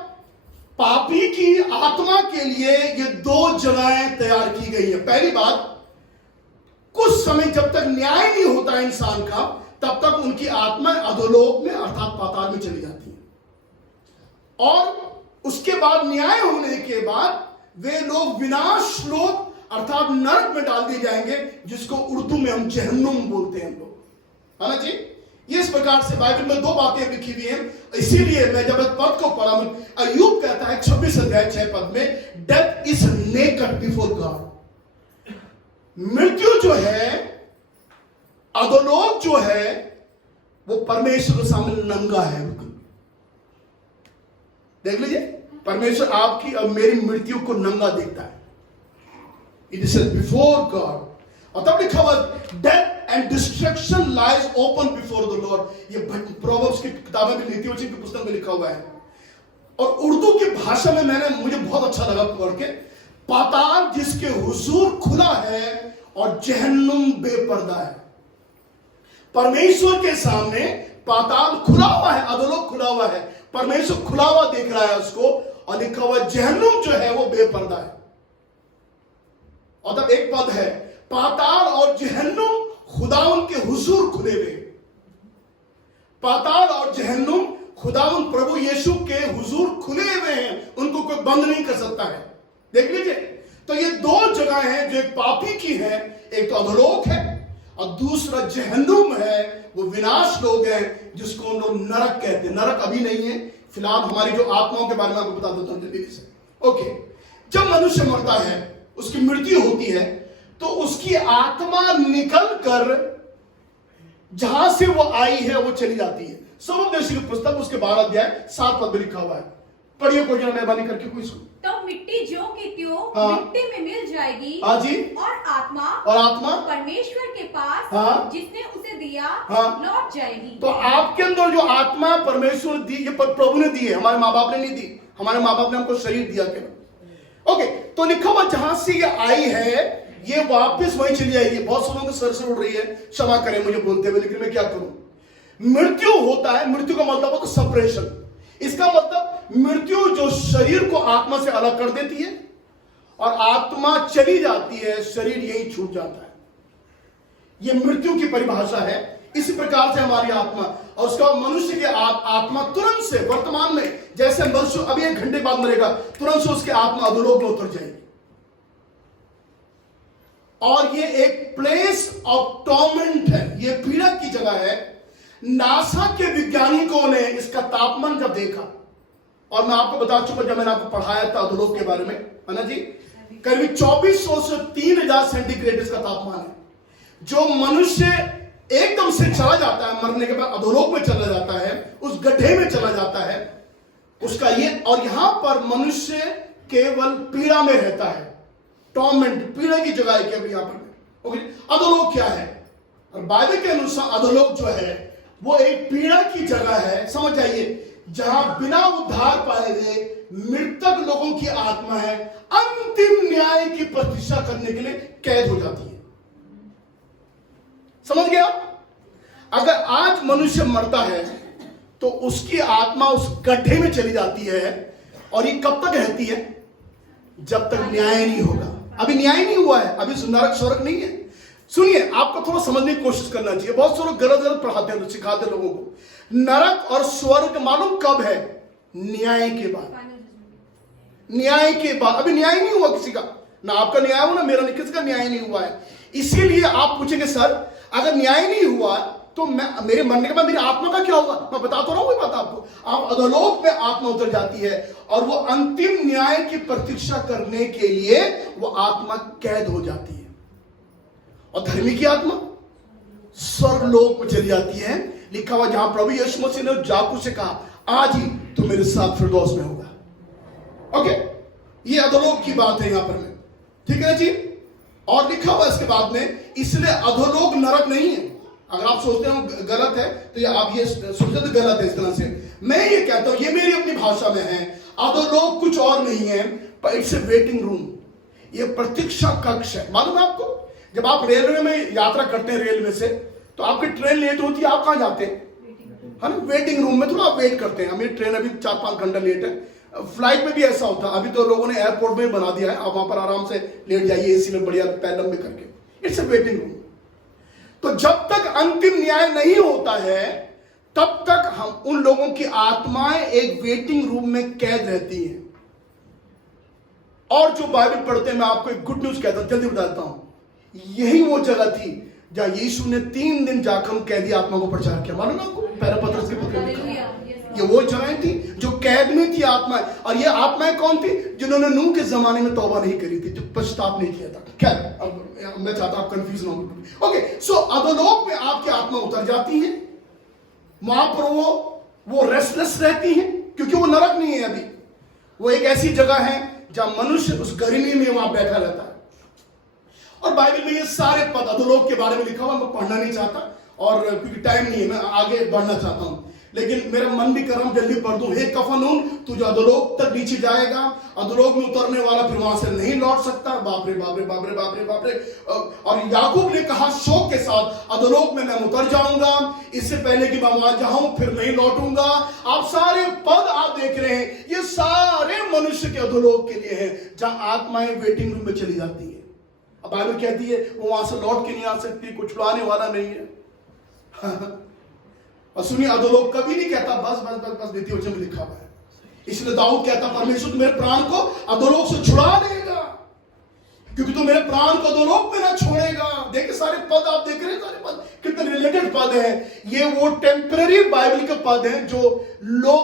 पापी की आत्मा के लिए ये दो जगहें तैयार की गई है। पहली बात, कुछ समय जब तक न्याय नहीं होता इंसान का, तब तक उनकी आत्मा अधोलोक में अर्थात पाताल में चली जाती है, और उसके बाद न्याय होने के बाद वे लोग विनाश लोक अर्थात नरक में डाल दिए जाएंगे, जिसको उर्दू में हम जहन्नुम बोलते हैं लोग, है ना जी। ये इस प्रकार से बाइबल में दो बातें लिखी हुई हैं। इसीलिए मैं जब इस पद को पढ़ा, अय्यूब कहता है 26 अध्याय 6 पद में, death is naked before God. मृत्यु जो है, अधोलोक जो है, वो परमेश्वर के सामने नंगा है। देख लीजिए, परमेश्वर आपकी और मेरी मृत्यु को नंगा देखता है। It is before God. और तब लिखा हुआ, death and destruction lies open before the Lord. ये प्रोवर्ब्स की किताबें भी, नीतिवचन की पुस्तक में लिखा हुआ है। और उर्दू की भाषा में मुझे बहुत अच्छा लगा पढ़ के, पाताल जिसके हुजूर खुला है और जहन्नुम बेपर्दा है। परमेश्वर के सामने पाताल खुला हुआ है, अधोलोक खुला हुआ है, परमेश्वर खुला हुआ देख रहा है उसको, और लिखा हुआ जहन्नुम जो है वो बेपर्दा है। और तब एक पद है, पाताल और जहन्नुम खुदाउन के हुजूर खुले हुए। पाताल और जहन्नुम खुदाउन प्रभु यीशु के हुजूर खुले हुए हैं, उनको कोई बंद नहीं कर सकता है। देख लीजिए, तो ये दो जगह हैं जो एक पापी की है, एक तो अधोलोक है और दूसरा जहन्नुम है, वो विनाश लोग हैं, जिसको हम लोग नरक कहते हैं। नरक अभी नहीं है, फिलहाल हमारी जो आत्माओं के बारे में आपको बता देता हूं जल्दी से। ओके, जब मनुष्य मरता है, उसकी मृत्यु होती है, तो उसकी आत्मा निकल कर जहां से वो आई है वो चली जाती है। समुपदेश की पुस्तक उसके 12 अध्याय 7 पद में लिखा हुआ है। पढ़िए कोई जरा मेहरबानी करके कोई इसको। तो मिट्टी ज्यों की त्यों मिट्टी में मिल जाएगी। हाँ जी। और आत्मा परमेश्वर के पास, हाँ, जिसने उसे दिया, हाँ, लौट जाएगी। तो आपके अंदर जो आत्मा परमेश्वर दी, ये प्रभु ने दी है, हमारे माँ बाप ने नहीं दी। हमारे माँ बाप ने हमको शरीर दिया केवल। ओके, तो लिखा हुआ जहां से ये आई है, ये वापस वहीं चली जाएगी। बहुत से लोगों के सर से उड़ रही है, क्षमा करें मुझे बोलते हुए, लेकिन मैं क्या करूं। मृत्यु होता है, मृत्यु का मतलब होता है सेपरेशन। इसका मतलब मृत्यु जो शरीर को आत्मा से अलग कर देती है, और आत्मा चली जाती है, शरीर यही छूट जाता है। यह मृत्यु की परिभाषा है। इसी प्रकार से हमारी आत्मा, और उसका मनुष्य की आत्मा तुरंत से वर्तमान में, जैसे मनुष्य अभी 1 घंटे बाद मरेगा, तुरंत से उसकी आत्मा अधोलोक में उतर जाएगी। और ये एक प्लेस ऑफ टॉर्मेंट है, ये पीड़ा की जगह है। नासा के वैज्ञानिकों ने इसका तापमान जब देखा, और मैं आपको बता चुका जब मैंने आपको पढ़ाया था अधोलोक के बारे में, है ना जी, करीब 2400 से 3000 सेंटीग्रेड इसका तापमान है। जो मनुष्य एकदम से चला जाता है, मरने के बाद अधोलोक में चला जाता है, उस गड्ढे में चला जाता है, उसका ये, और यहां पर मनुष्य केवल पीड़ा में रहता है। टॉर्मेंट, पीड़ा की जगह है केवल यहां पर। ओके, अधोलोक क्या है? और बाइबल के अनुसार अधोलोक जो है वो एक पीड़ा की जगह है, समझ जाइए, जहां बिना उद्धार पाए गए मृतक लोगों की आत्मा है अंतिम न्याय की प्रतीक्षा करने के लिए कैद हो जाती है। समझ गया? अगर आज मनुष्य मरता है तो उसकी आत्मा उस गड्ढे में चली जाती है, और ये कब तक रहती है? जब तक न्याय नहीं होगा। अभी न्याय नहीं हुआ है, अभी नरक स्वर्ग नहीं है। सुनिए, आपको थोड़ा समझने की कोशिश करना चाहिए। बहुत से लोग गलत पढ़ाते हैं, सिखाते लोगों को। नरक और स्वर्ग मालूम कब है? न्याय के बाद। न्याय के बाद। अभी न्याय नहीं हुआ किसी का, ना आपका न्याय हो ना मेरा, किसी का न्याय नहीं हुआ है। इसीलिए आप पूछेंगे, सर अगर न्याय नहीं हुआ तो मेरे मरने के बाद मेरी आत्मा का क्या होगा? मैं बता तो रहा हूं बात आपको। आप अधोलोक में आत्मा उतर जाती है, और वो अंतिम न्याय की प्रतीक्षा करने के लिए वो आत्मा कैद हो जाती है। और धर्मी की आत्मा स्वर्गलोक में चली जाती है। लिखा हुआ जहां प्रभु यीशु मसीह ने जाकू से कहा, आज ही तू मेरे साथ फिरदौस में होगा। ओके, ये अधोलोक की बात है यहां पर में, ठीक है जी। और लिखा हुआ इसके बाद में, इसलिए अधोलोक नरक नहीं है। अगर आप सोचते हो गलत है तो ये आप ये सोचते तो गलत है इस तरह से। मैं ये कहता हूं, ये मेरी अपनी भाषा में है, अधोलोक कुछ और नहीं है, पर इट्स ए वेटिंग रूम। ये प्रतीक्षा कक्ष है। मालूम है आपको, जब आप रेलवे में यात्रा करते हैं रेलवे से, तो आपकी ट्रेन लेट होती है, आप कहां जाते हैं? है ना, वेटिंग रूम में थोड़ा आप वेट करते हैं। मेरी ट्रेन अभी 4-5 घंटा लेट है। फ्लाइट में भी ऐसा होता है। अभी तो लोगों ने एयरपोर्ट में बना दिया है, आप वहां पर आराम से लेट जाइए एसी में, बढ़िया पैर लंबे करके। It's a waiting room. तो जब तक अंतिम न्याय नहीं होता है, तब तक हम उन लोगों की आत्माएं एक वेटिंग रूम में कैद रहती हैं। और जो बाइबल पढ़ते हैं, मैं आपको एक गुड न्यूज कहता हूं, जल्दी बताता हूं। यही वो जगह थी जहां यीशु ने 3 दिन जाकर कैदी आत्मा को प्रचार किया। मालूम आपको, पहला पत्रस के पत्र में लिखा। ये वो जगह थी जो कैद में थी आत्माएं। और ये आत्माएं कौन थी? जिन्होंने नूह के जमाने में तौबा नहीं करी थी, जो पश्चाताप नहीं किया था। खैर, अब मैं चाहता हूं आप कंफ्यूज ना हो। ओके, सो अधोलोक में आपकी आत्मा उतर जाती है। वहां पर वो रेस्टलेस रहती है, क्योंकि वो नरक नहीं है अभी। वो एक ऐसी जगह है जहां मनुष्य उस गर्मी में वहां बैठा रहता है। और बाइबल में ये सारे पद अधोलोक के बारे में लिखा हुआ, मैं पढ़ना नहीं चाहता, और क्योंकि टाइम नहीं है, मैं आगे बढ़ना चाहता हूं, लेकिन मेरा मन भी कर रहा हूं जल्दी पढ़ दूं। हे कफरनहूम, तू जो अधोलोक तक नीचे जाएगा, अधोलोक में उतरने वाला फिर वहां से नहीं लौट सकता। बाप रे बाप रे बाप रे बाप रे बाप रे। और याकूब ने कहा शोक के साथ, अधोलोक में मैं उतर जाऊंगा, इससे पहले कि मैं वहां जाऊं फिर नहीं लौटूंगा। आप सारे पद आप देख रहे हैं, ये सारे मनुष्य के अधोलोक के लिए हैं, जहां आत्माएं वेटिंग रूम में चली जाती है। अब बाइबल कहती है वो वहां से लौट के नहीं आ सकती, कुछ छुड़ाने वाला नहीं है। और सुनिए, अधोलोक कभी नहीं कहता बस बस बस बस, द्वितीय वचन में लिखा हुआ है। इसलिए दाऊद कहता, परमेश्वर मेरे प्राण को अधोलोक से छुड़ा देगा, क्योंकि तू मेरे प्राण को अधोलोक में ना छोड़ेगा। देखिए सारे पद आप देख रहे हैं, सारे पद कितने रिलेटेड पद हैं। ये वो टेम्पररी बाइबल के पद हैं जो लोग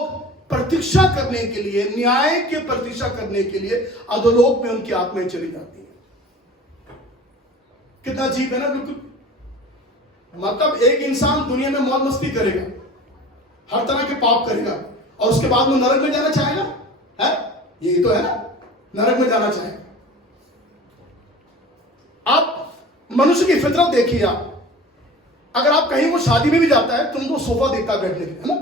प्रतीक्षा करने के लिए, न्याय की प्रतीक्षा करने के लिए अधोलोक में उनकी आत्माएं चली जाती है। कितना अजीब है ना, बिल्कुल। मतलब एक इंसान दुनिया में मौज मस्ती करेगा, हर तरह के पाप करेगा, और उसके बाद में नरक में जाना चाहेगा? है, यही तो है ना, नरक में जाना चाहेगा। आप मनुष्य की फितरत देखिए। आप अगर आप कहीं वो शादी में भी जाता है, तुमको सोफा देखता है बैठने के, है ना,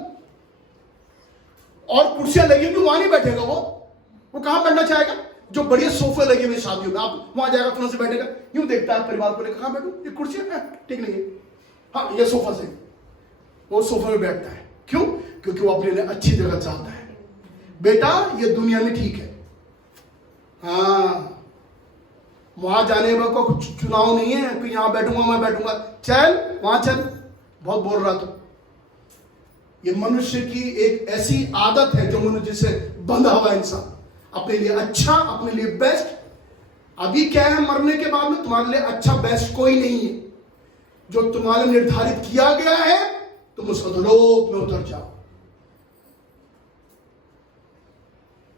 और कुर्सियां लगी हुई, वहां नहीं बैठेगा। वो कहां बैठना चाहेगा? जो बढ़िया सोफे लगे हुए शादियों में, आप वहां जाएगा, तुरंत से बैठेगा, यूं देखता है परिवार को लेकर, कहां बैठूं, ये कुर्सी है ठीक नहीं है, हाँ ये सोफा से, वो सोफे में बैठता है। क्यों? क्योंकि वो अपने लिए अच्छी जगह चाहता है। बेटा ये दुनिया में ठीक है, हाँ वहां जाने में कोई चुनाव नहीं है कि यहां बैठूंगा मैं बैठूंगा, चल वहां चल, बहुत बोल रहा था। ये मनुष्य की एक ऐसी आदत है जो मनुष्य से बंधा हुआ इंसान, अपने लिए अच्छा, अपने लिए बेस्ट। अभी क्या है, मरने के बाद में तुम्हारे लिए अच्छा बेस्ट कोई नहीं है। जो तुम्हारे निर्धारित किया गया है तुम उस अधोलोक में उतर जाओ।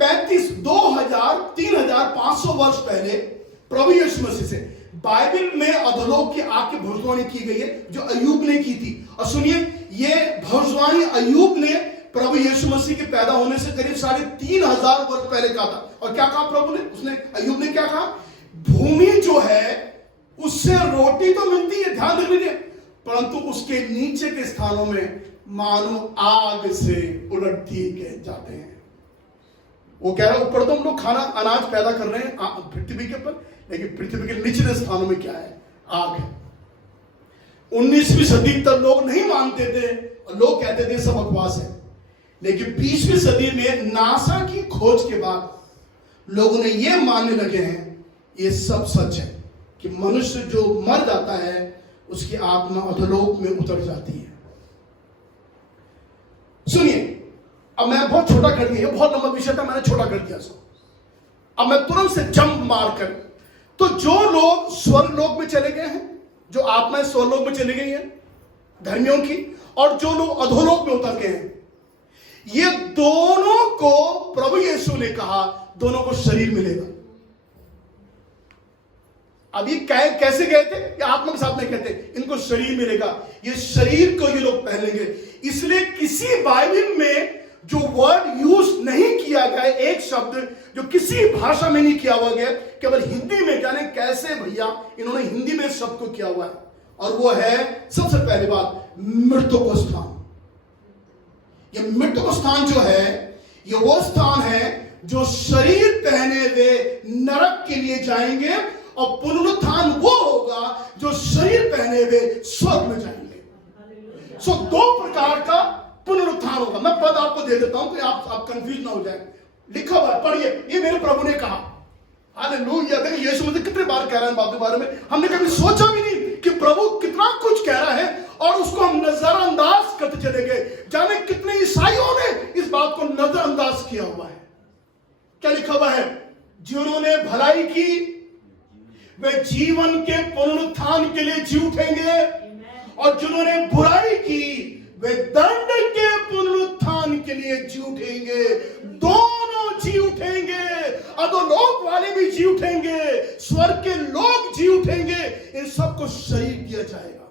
3,500 वर्ष पहले प्रभु यीशु मसीह से बाइबल में अधोलोक की आग की भविष्यवाणी की गई है जो अय्यूब ने की थी। और सुनिए, ये भविष्यवाणी अय्यूब ने प्रभु यीशु मसीह के पैदा होने से करीब 3,500 वर्ष पहले कहा था। और क्या कहा प्रभु ने, उसने अय्यूब ने क्या कहा, भूमि जो है उससे रोटी तो मिलती है, ध्यान रख लीजिए, परंतु उसके नीचे के स्थानों में मानो आग से उलट दिए जाते हैं। वो कह रहा है ऊपर तो हम लोग खाना अनाज पैदा कर रहे हैं पृथ्वी के ऊपर, लेकिन पृथ्वी के निचले स्थानों में क्या है, आग है। 19वीं सदी तक लोग नहीं मानते थे और लोग कहते थे सब बकवास है, लेकिन 20वीं सदी में नासा की खोज के बाद लोगों ने यह मानने लगे हैं ये सब सच है कि मनुष्य जो मर जाता है उसकी आत्मा अधोलोक में उतर जाती है। सुनिए, अब मैं बहुत छोटा कर दिया, बहुत लंबा विषय था, मैंने छोटा कर दिया। अब मैं तुरंत से जंप मारकर, तो जो लोग स्वर्गलोक में चले गए हैं, जो आत्माएं स्वर्गलोक में चली गई हैं धर्मियों की, और जो लोग अधोलोक में उतर गए हैं, ये दोनों को प्रभु यीशु ने कहा दोनों को शरीर मिलेगा। अभी कैसे गए थे, ये आत्मा के साथ में कहते इनको शरीर मिलेगा, ये शरीर को ये लोग पहनेंगे। इसलिए किसी बाइबल में जो वर्ड यूज नहीं किया गया, एक शब्द जो किसी भाषा में नहीं किया हुआ गया, केवल हिंदी में, जाने कैसे भैया इन्होंने हिंदी में शब्द को किया हुआ है, और वो है सबसे पहली बात मृतकों स्थान। ये मृतकों स्थान जो है, ये वो स्थान है जो शरीर पहने हुए नरक के लिए जाएंगे, और पुनरुत्थान वो होगा जो शरीर पहने हुए स्वर्ग में जाएंगे। सो दो प्रकार का पुनरुत्थान होगा। मैं पद आपको दे देता हूं कि आप कंफ्यूज ना हो जाए। लिखा हुआ है, पढ़िए, ये मेरे प्रभु ने कहा। हालेलुया। देखिए यीशु मसीह कितने बार कह रहे हैं बात के बारे में, हमने कभी सोचा भी नहीं कि प्रभु कितना कुछ कह रहा है और उसको हम नजरअंदाज करते चले गए। जाने कितने ईसाइयों ने इस बात को नजरअंदाज किया हुआ है। क्या लिखा हुआ है, जिन्होंने भलाई की वे जीवन के पुनरुत्थान के लिए जी उठेंगे, और जिन्होंने बुराई की वे दंड के पुनरुत्थान के लिए जी उठेंगे। दोनों जी उठेंगे, अधोलोक वाले भी जी उठेंगे, स्वर्ग के लोग जी उठेंगे। इन सबको शरीर दिया जाएगा।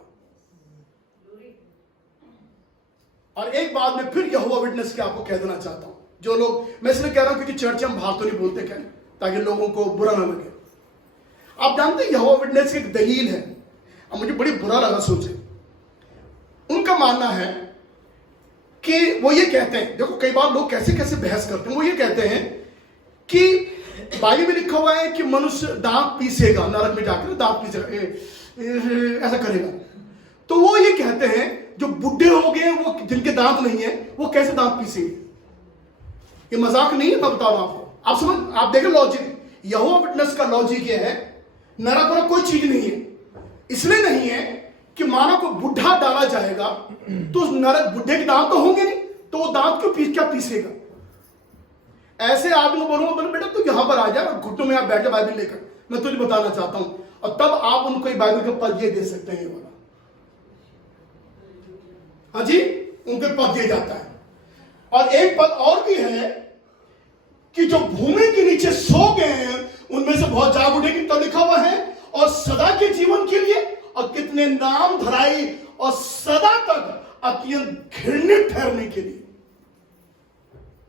और एक बात में फिर यहोवा विटनेस के आपको कह देना चाहता हूं, जो लोग, मैं इसलिए कह रहा हूं क्योंकि चर्च हम बाहर तो नहीं बोलते क्या, ताकि लोगों को बुरा ना लगे। आप जानते हैं यहोवा विटनेस की एक दलील है, और मुझे बड़ी बुरा लगा सोचे। उनका मानना है कि वो ये कहते हैं, देखो कई बार लोग कैसे कैसे बहस करते हैं, वो ये कहते हैं कि बाइबल में लिखा हुआ है कि मनुष्य दांत पीसेगा, नरक में जाकर दांत पीसेगा, ऐसा करेगा। तो वो ये कहते हैं जो बुढ़े हो गए, वो जिनके दांत नहीं है, वो कैसे दांत पीसेंगे। ये मजाक नहीं है, मैं बता रहा हूं आपको। आप समझ, आप देखें लॉजिक, यहोवा विटनेस का लॉजिक ये है, नरक में कोई चीज नहीं है। इसलिए नहीं है कि मानव को बुढ़ा डाला जाएगा तो उस नरक, बुढ़े के दांत तो होंगे नहीं, तो वो दांत क्यों क्या पीसेगा। ऐसे आदमी को बोलूंगा, बोले बेटा तू यहां पर आ जा, घुटनों में आप बैठे बाइबल लेकर, मैं तुझे बताना चाहता हूं, और तब आप उनको बाइबल के पद ये दे सकते हैं, ये वाला, हाँ जी, उनके पद दिया जाता है। और एक पद और भी है कि जो भूमि के नीचे सो गए हैं उनमें से बहुत जाग उठेगी, तो लिखा हुआ है, और सदा के जीवन के लिए, और कितने नाम धराई, और सदा तक अत्यंत घृणित ठहरने के लिए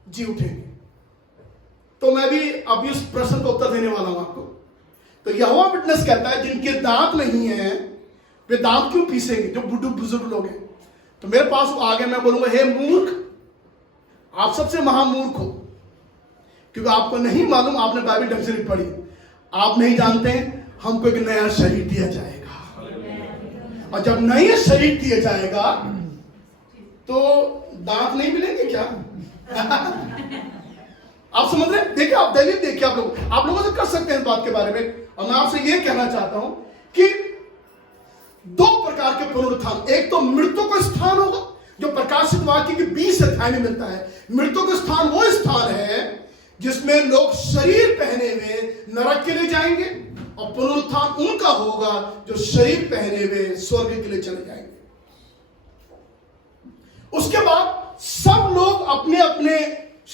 जी उठेंगे। तो मैं भी अभी उस प्रश्न का उत्तर देने वाला हूं आपको। तो यहोवा विटनेस कहता है जिनके दांत नहीं है वे दांत क्यों पीसेंगे, जो बुढ़े बुजुर्ग लोग हैं। तो मेरे पास आ गए, मैं बोलूंगा हे मूर्ख, आप सबसे महामूर्ख हो, क्योंकि आपको नहीं मालूम, आपने बाइबल ढंग से नहीं पढ़ी, आप नहीं जानते हमको एक नया शरीर दिया जाएगा, और जब नया शरीर दिया जाएगा तो दांत नहीं मिलेंगे क्या। आप समझ रहे हैं। देखिए आप दलील देखिए, आप लोगों से कर सकते हैं इस बात के बारे में। और मैं आपसे यह कहना चाहता हूं कि दो प्रकार के पुनरुत्थान। एक तो मृतों का स्थान होगा जो प्रकाशित वाक्य के 20 अध्याय में मिलता है। मृतों का स्थान वो स्थान है जिसमें लोग शरीर पहने हुए नरक के लिए जाएंगे, और पुनरुत्थान उनका होगा जो शरीर पहने हुए स्वर्ग के लिए चले जाएंगे। उसके बाद सब लोग अपने अपने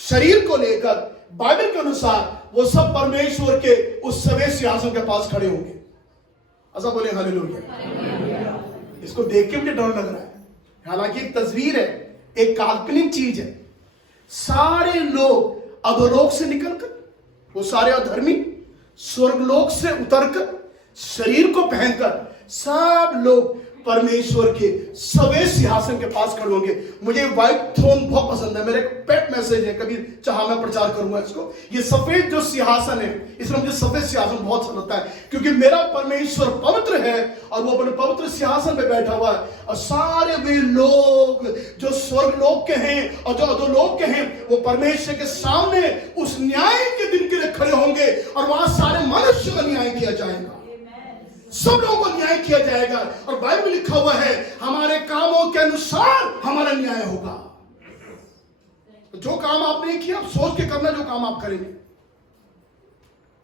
शरीर को लेकर बाइबल के अनुसार वो सब परमेश्वर के उस सवे सिंहासन के पास खड़े होंगे। ऐसा बोले हालेलुया। इसको देख के मुझे डर लग रहा है, हालांकि एक तस्वीर है, एक काल्पनिक चीज है। सारे लोग अधोलोक से निकलकर, वो सारे अधर्मी स्वर्गलोक से उतरकर शरीर को पहनकर सब लोग परमेश्वर के सवे सिंहासन के पास खड़े होंगे। मुझे व्हाइट थ्रोन बहुत पसंद है, मेरे पेट मैसेज है, कभी चाहा मैं प्रचार करूंगा इसको। ये सफेद जो सिंहासन है, इसलिए मुझे सफेद सिंहासन बहुत अच्छा लगता है, क्योंकि मेरा परमेश्वर पवित्र है और वो अपने पवित्र सिंहासन पे बैठा हुआ है। और सारे वे लोग जो स्वर्गलोक के हैं और जो अधोलोक के हैं, वो परमेश्वर के सामने उस न्याय के दिन के लिए खड़े होंगे, और वहां सारे मनुष्य का न्याय किया जाएगा, सब लोगों को न्याय किया जाएगा। और बाइबल में लिखा हुआ है हमारे कामों के अनुसार हमारा न्याय होगा। जो काम आप नहीं किया, सोच के करना जो काम आप करेंगे।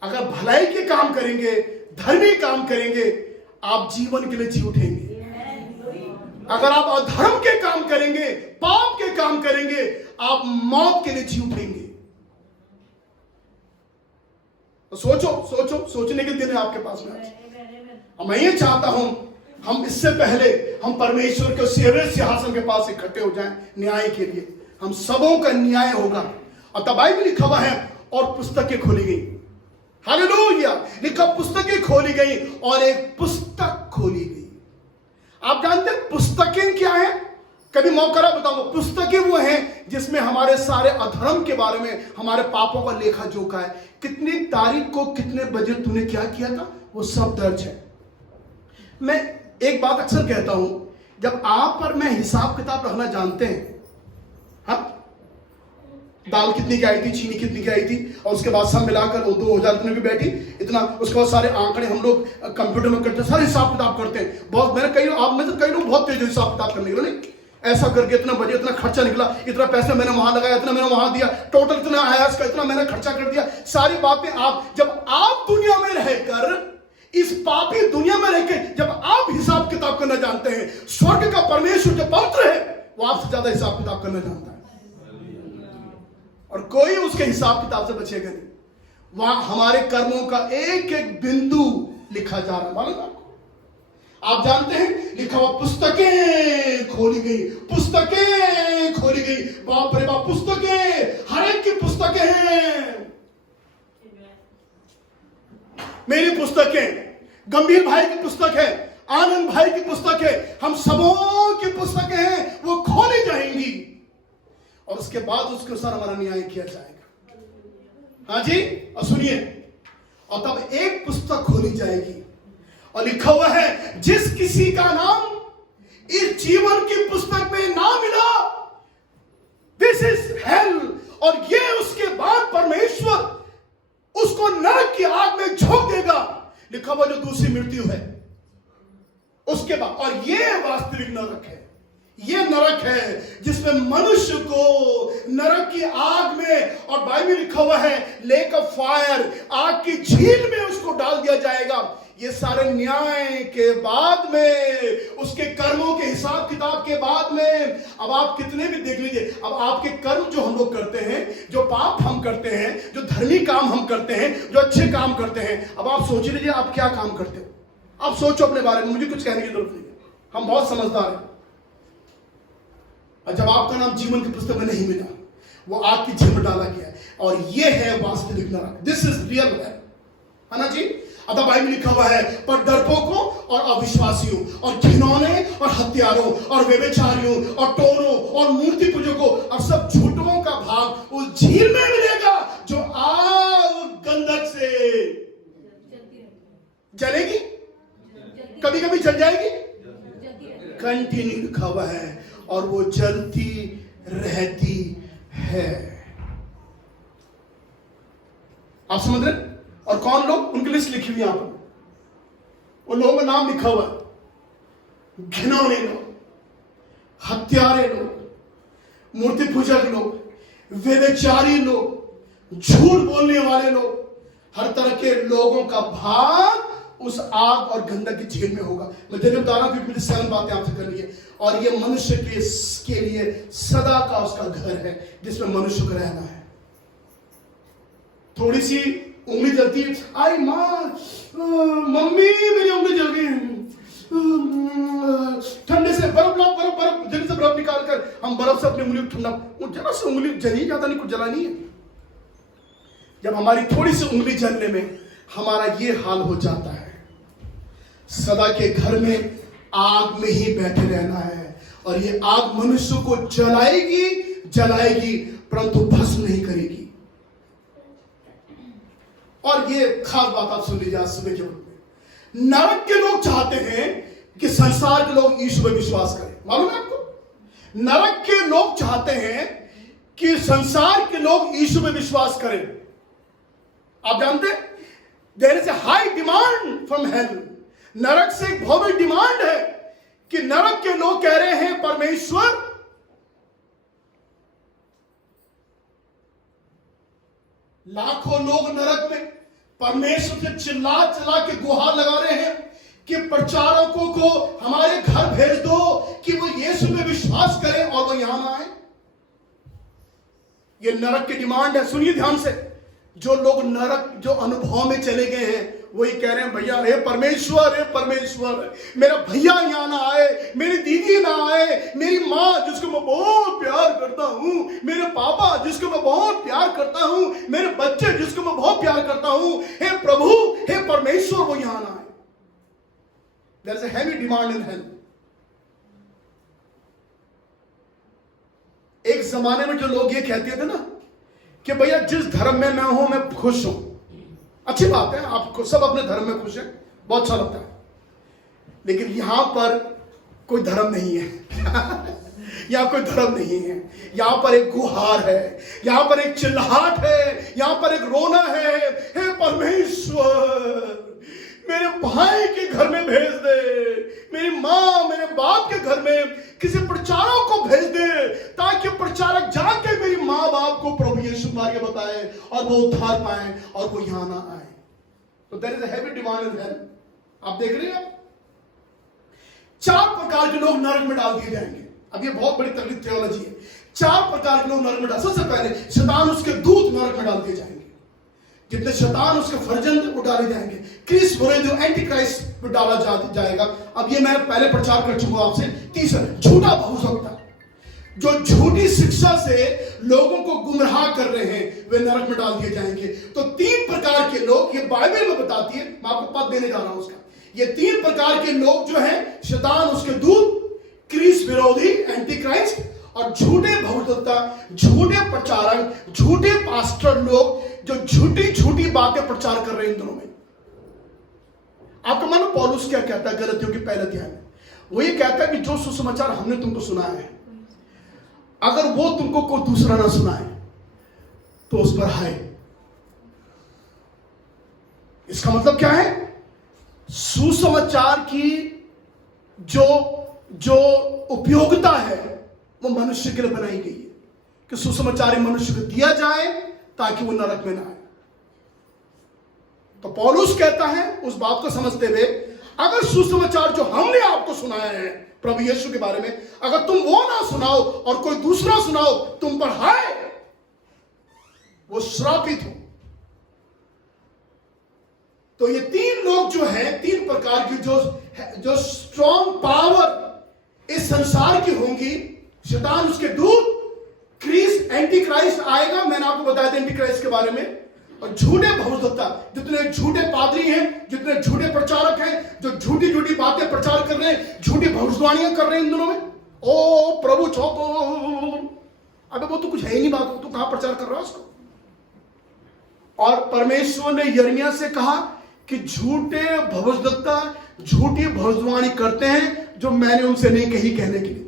अगर भलाई के काम करेंगे, धर्मी काम करेंगे, आप जीवन के लिए जी उठेंगे। अगर आप अधर्म के काम करेंगे, पाप के काम करेंगे, आप मौत के लिए जी उठेंगे। तो सोचो, सोचने के दिन है आपके पास में। मैं ये चाहता हूं हम इससे पहले हम परमेश्वर के सेवे सिंहासन के पास इकट्ठे हो जाएं न्याय के लिए। हम सबों का न्याय होगा। और तब बाइबल में लिखा हुआ है और पुस्तकें खोली गई। हालेलुया। लिखा पुस्तकें खोली गई और एक पुस्तक खोली गई। आप जानते हैं पुस्तकें क्या है? कभी मौका रहा बताऊंगा। पुस्तकें वो हैं जिसमें हमारे सारे अधर्म के बारे में, हमारे पापों का लेखा जोखा है। कितनी तारीख को कितने बजे तूने क्या किया था, वो सब दर्ज है। मैं एक बात अक्सर कहता हूं, जब आप और मैं हिसाब किताब रखना जानते हैं, हाँ, दाल कितनी की आई थी, चीनी कितनी की आई थी, और उसके बाद सब मिलाकर वो 2000 इतने की बैठी, इतना, उसके बाद सारे आंकड़े हम लोग कंप्यूटर में करते हैं, सारे हिसाब किताब करते हैं। बहुत मैंने कई आप में से कई लोग बहुत तेज हिसाब किताब करने के लिए, ऐसा करके इतना बजे इतना खर्चा निकला, इतना पैसा मैंने वहां लगाया, इतना मैंने वहां दिया, टोटल इतना आया, इसका इतना मैंने खर्चा कर दिया। सारी बातें आप, जब आप दुनिया में रहकर, इस पापी दुनिया में रहकर जब आप हिसाब किताब करना जानते हैं, स्वर्ग का परमेश्वर जो पवित्र है वो आपसे ज्यादा हिसाब किताब करना जानता है, और कोई उसके हिसाब किताब से बचेगा नहीं। वहां हमारे कर्मों का एक एक बिंदु लिखा जा रहा है। मालूम आपको? आप जानते हैं लिखा हुआ पुस्तकें खोली गई, पुस्तकें खोली गई। बाप रे बाप, पुस्तकें, हर एक की पुस्तकें हैं। मेरी पुस्तकें, गंभीर भाई की पुस्तक है, आनंद भाई की पुस्तक है, हम सबों की पुस्तकें हैं, वो खोली जाएंगी और उसके बाद उसके अनुसार हमारा न्याय किया जाएगा। हाँ जी, और सुनिए, और तब एक पुस्तक खोली जाएगी और लिखा हुआ है जिस किसी का नाम इस जीवन की पुस्तक में ना मिला, दिस इज हेल, और ये उसके बाद परमेश्वर उसको नरक की आग में झोंक देगा। लिखा हुआ जो दूसरी मृत्यु है उसके बाद। और ये वास्तविक नरक है, ये नरक है जिसमें मनुष्य को नरक की आग में, और बाइबल में लिखा हुआ है लेक ऑफ फायर, आग की झील में उसको डाल दिया जाएगा। ये सारे न्याय के बाद में, उसके कर्मों के हिसाब किताब के बाद में। अब आप कितने भी देख लीजिए, अब आपके कर्म जो हम लोग करते हैं, जो पाप हम करते हैं, जो धर्मी काम हम करते हैं, जो अच्छे काम करते हैं, अब आप सोच लीजिए आप क्या काम करते हो। आप सोचो अपने बारे में, मुझे कुछ कहने की जरूरत नहीं है, हम बहुत समझदार हैं। और जब आपका नाम जीवन की पुस्तक में नहीं मिला, वो आग की झील में डाला गया है, और ये है वास्तविक नरक। दिस इज रियल है ना जी। अतः बाइबल में लिखा हुआ है पर डरपोकों और अविश्वासियों और घिनौने और हत्यारों और व्यभिचारियों और टोरों और मूर्ति पूजकों और सब झूठों का भाग उस झील में मिलेगा जो आग गंधक से जलेगी, कभी कभी जल जाएगी, कंटिन्यू लिखा हुआ है, और वो जलती रहती है। आप समझ रहे? और कौन लोग, उनकी लिस्ट लिखी हुई यहां पर, उन लोगों का नाम लिखा हुआ है। घिनौने लोग, हत्यारे लोग, मूर्ति पूजक लोग, व्यभिचारी लोग, झूठ बोलने वाले लोग, हर तरह के लोगों का भाग उस आग और गंधक की झील में होगा। मैं तेरे बता रहा हूं क्योंकि मुझे 7 बातें आपसे करनी है। और ये मनुष्य के लिए सदा का उसका घर है जिसमें मनुष्य को रहना है। थोड़ी सी उंगली जलती है, आई मां, मम्मी मेरी उंगली जल गई, ठंडे से बर्फ लाओ, बर्फ जल्दी से बर्फ निकाल कर हम बर्फ से अपनी उंगली ठंडा, जरा सी उंगली जली जाता नहीं, कुछ जला नहीं है। जब हमारी थोड़ी सी उंगली जलने में हमारा ये हाल हो जाता है। सदा के घर में आग में ही बैठे रहना है और ये आग मनुष्य को जलाएगी परंतु भस्म नहीं करेगी। और ये खास बात आप सुन लीजिए आज सुबह के वक्त में, नरक के लोग चाहते हैं कि संसार के लोग यीशु में विश्वास करें। मालूम है आपको, नरक के लोग चाहते हैं कि संसार के लोग यीशु में विश्वास करें। आप जानते हैं, there is a high demand from hell. नरक से एक बहुत बड़ी डिमांड है कि नरक के लोग कह रहे हैं परमेश्वर लाखों लोग नरक में परमेश्वर से चिल्ला के गुहार लगा रहे हैं कि प्रचारकों को हमारे घर भेज दो कि वो यीशु में विश्वास करें और वो यहां ना आए। ये नरक की डिमांड है। सुनिए ध्यान से, जो लोग नरक जो अनुभव में चले गए हैं वही कह रहे हैं, भैया हे परमेश्वर, मेरा भैया यहां ना आए, मेरी दीदी ना आए, मेरी माँ जिसको मैं बहुत प्यार करता हूं, मेरे पापा जिसको मैं बहुत प्यार करता हूं, मेरे बच्चे जिसको मैं बहुत प्यार करता हूं, हे प्रभु, हे परमेश्वर, वो यहां ना आए। There is a heavy demand in hell. एक जमाने में जो लोग ये कहते थे ना कि भैया जिस धर्म में मैं हूं मैं खुश हूं, अच्छी बात है, आपको सब अपने धर्म में खुश है, बहुत अच्छा लगता है, लेकिन यहां पर कोई धर्म नहीं है यहां कोई धर्म नहीं है। यहां पर एक गुहार है, यहां पर एक चिल्लाहट है, यहां पर एक रोना है, हे परमेश्वर मेरे भाई के घर में भेज दे, मेरी माँ मेरे बाप के घर में किसी प्रचारक को भेज दे ताकि प्रचारक जाके मेरी माँ बाप को प्रभु यीशु बारे बताए और वो उद्धार पाए और वो यहां ना आए। तो there is a heavy demand in hell. आप देख रहे हैं, 4 प्रकार के लोग नरक में डाल दिए जाएंगे। अब ये बहुत बड़ी तकलीफ थियोलॉजी है। 4 प्रकार के लोग नरक में डाल, सबसे पहले शैतान उसके दूत नरक में डाल दिए जाएंगे। जितने शैतान उसके फर्जंद वो डाले जाएंगे। क्रिस बोले जो एंटी क्राइस्ट में डाला जाएगा। अब ये मैं पहले प्रचार कर चुका आपसे। तीसरा, झूठा भविष्यवक्ता, जो झूठी शिक्षा से लोगों को गुमराह कर रहे हैं, वे नरक में डाल दिए जाएंगे। तो 3 प्रकार के लोग ये बाइबल में बताती है, मैं आपको पद देने जा रहा हूं उसका। ये 3 प्रकार के लोग जो हैं, शैतान उसके दूत, क्रिस विरोधी एंटी क्राइस्ट और झूठे भविष्यवक्ता, झूठे प्रचारक, झूठे पास्टर लोग जो झूठी बातें प्रचार कर रहे हैं इन दिनों में। आपका मानो पौलुस क्या कहता है गलतियों के पहले अध्याय में? वो ये कहता है कि जो सुसमाचार हमने तुमको सुनाया है, अगर वो तुमको कोई दूसरा ना सुनाए तो उस पर हाय। इसका मतलब क्या है? सुसमाचार की जो उपयोगिता है वो मनुष्य के लिए बनाई गई है कि सुसमाचार मनुष्य को दिया जाए ताकि वो नरक में ना आए। तो पौलुस कहता है उस बात को समझते हुए, अगर सुसमाचार जो हमने आपको सुनाया है प्रभु यीशु के बारे में, अगर तुम वो ना सुनाओ और कोई दूसरा सुनाओ, तुम पर हाय, वो श्रापित हो। तो ये 3 लोग जो हैं, 3 प्रकार की जो स्ट्रॉन्ग पावर इस संसार की होंगी। शैतान उसके दूत, क्रिस एंटी क्राइस्ट आएगा, मैंने आपको बताया था एंटी क्राइस्ट के बारे में, और झूठे भविष्यवक्ता, जितने झूठे पादरी हैं, जितने झूठे प्रचारक हैं, जो झूठी बातें प्रचार कर रहे हैं, झूठी भविष्यवाणियां कर रहे हैं इन दिनों में। ओ प्रभु छोको, अबे वो तो कुछ है ही नहीं बात, तो कहां प्रचार कर रहा है उसको? और परमेश्वर ने यिर्मयाह से कहा कि झूठे भविष्यवक्ता झूठी भविष्यवाणी करते हैं जो मैंने उनसे नहीं कही कहने के लिए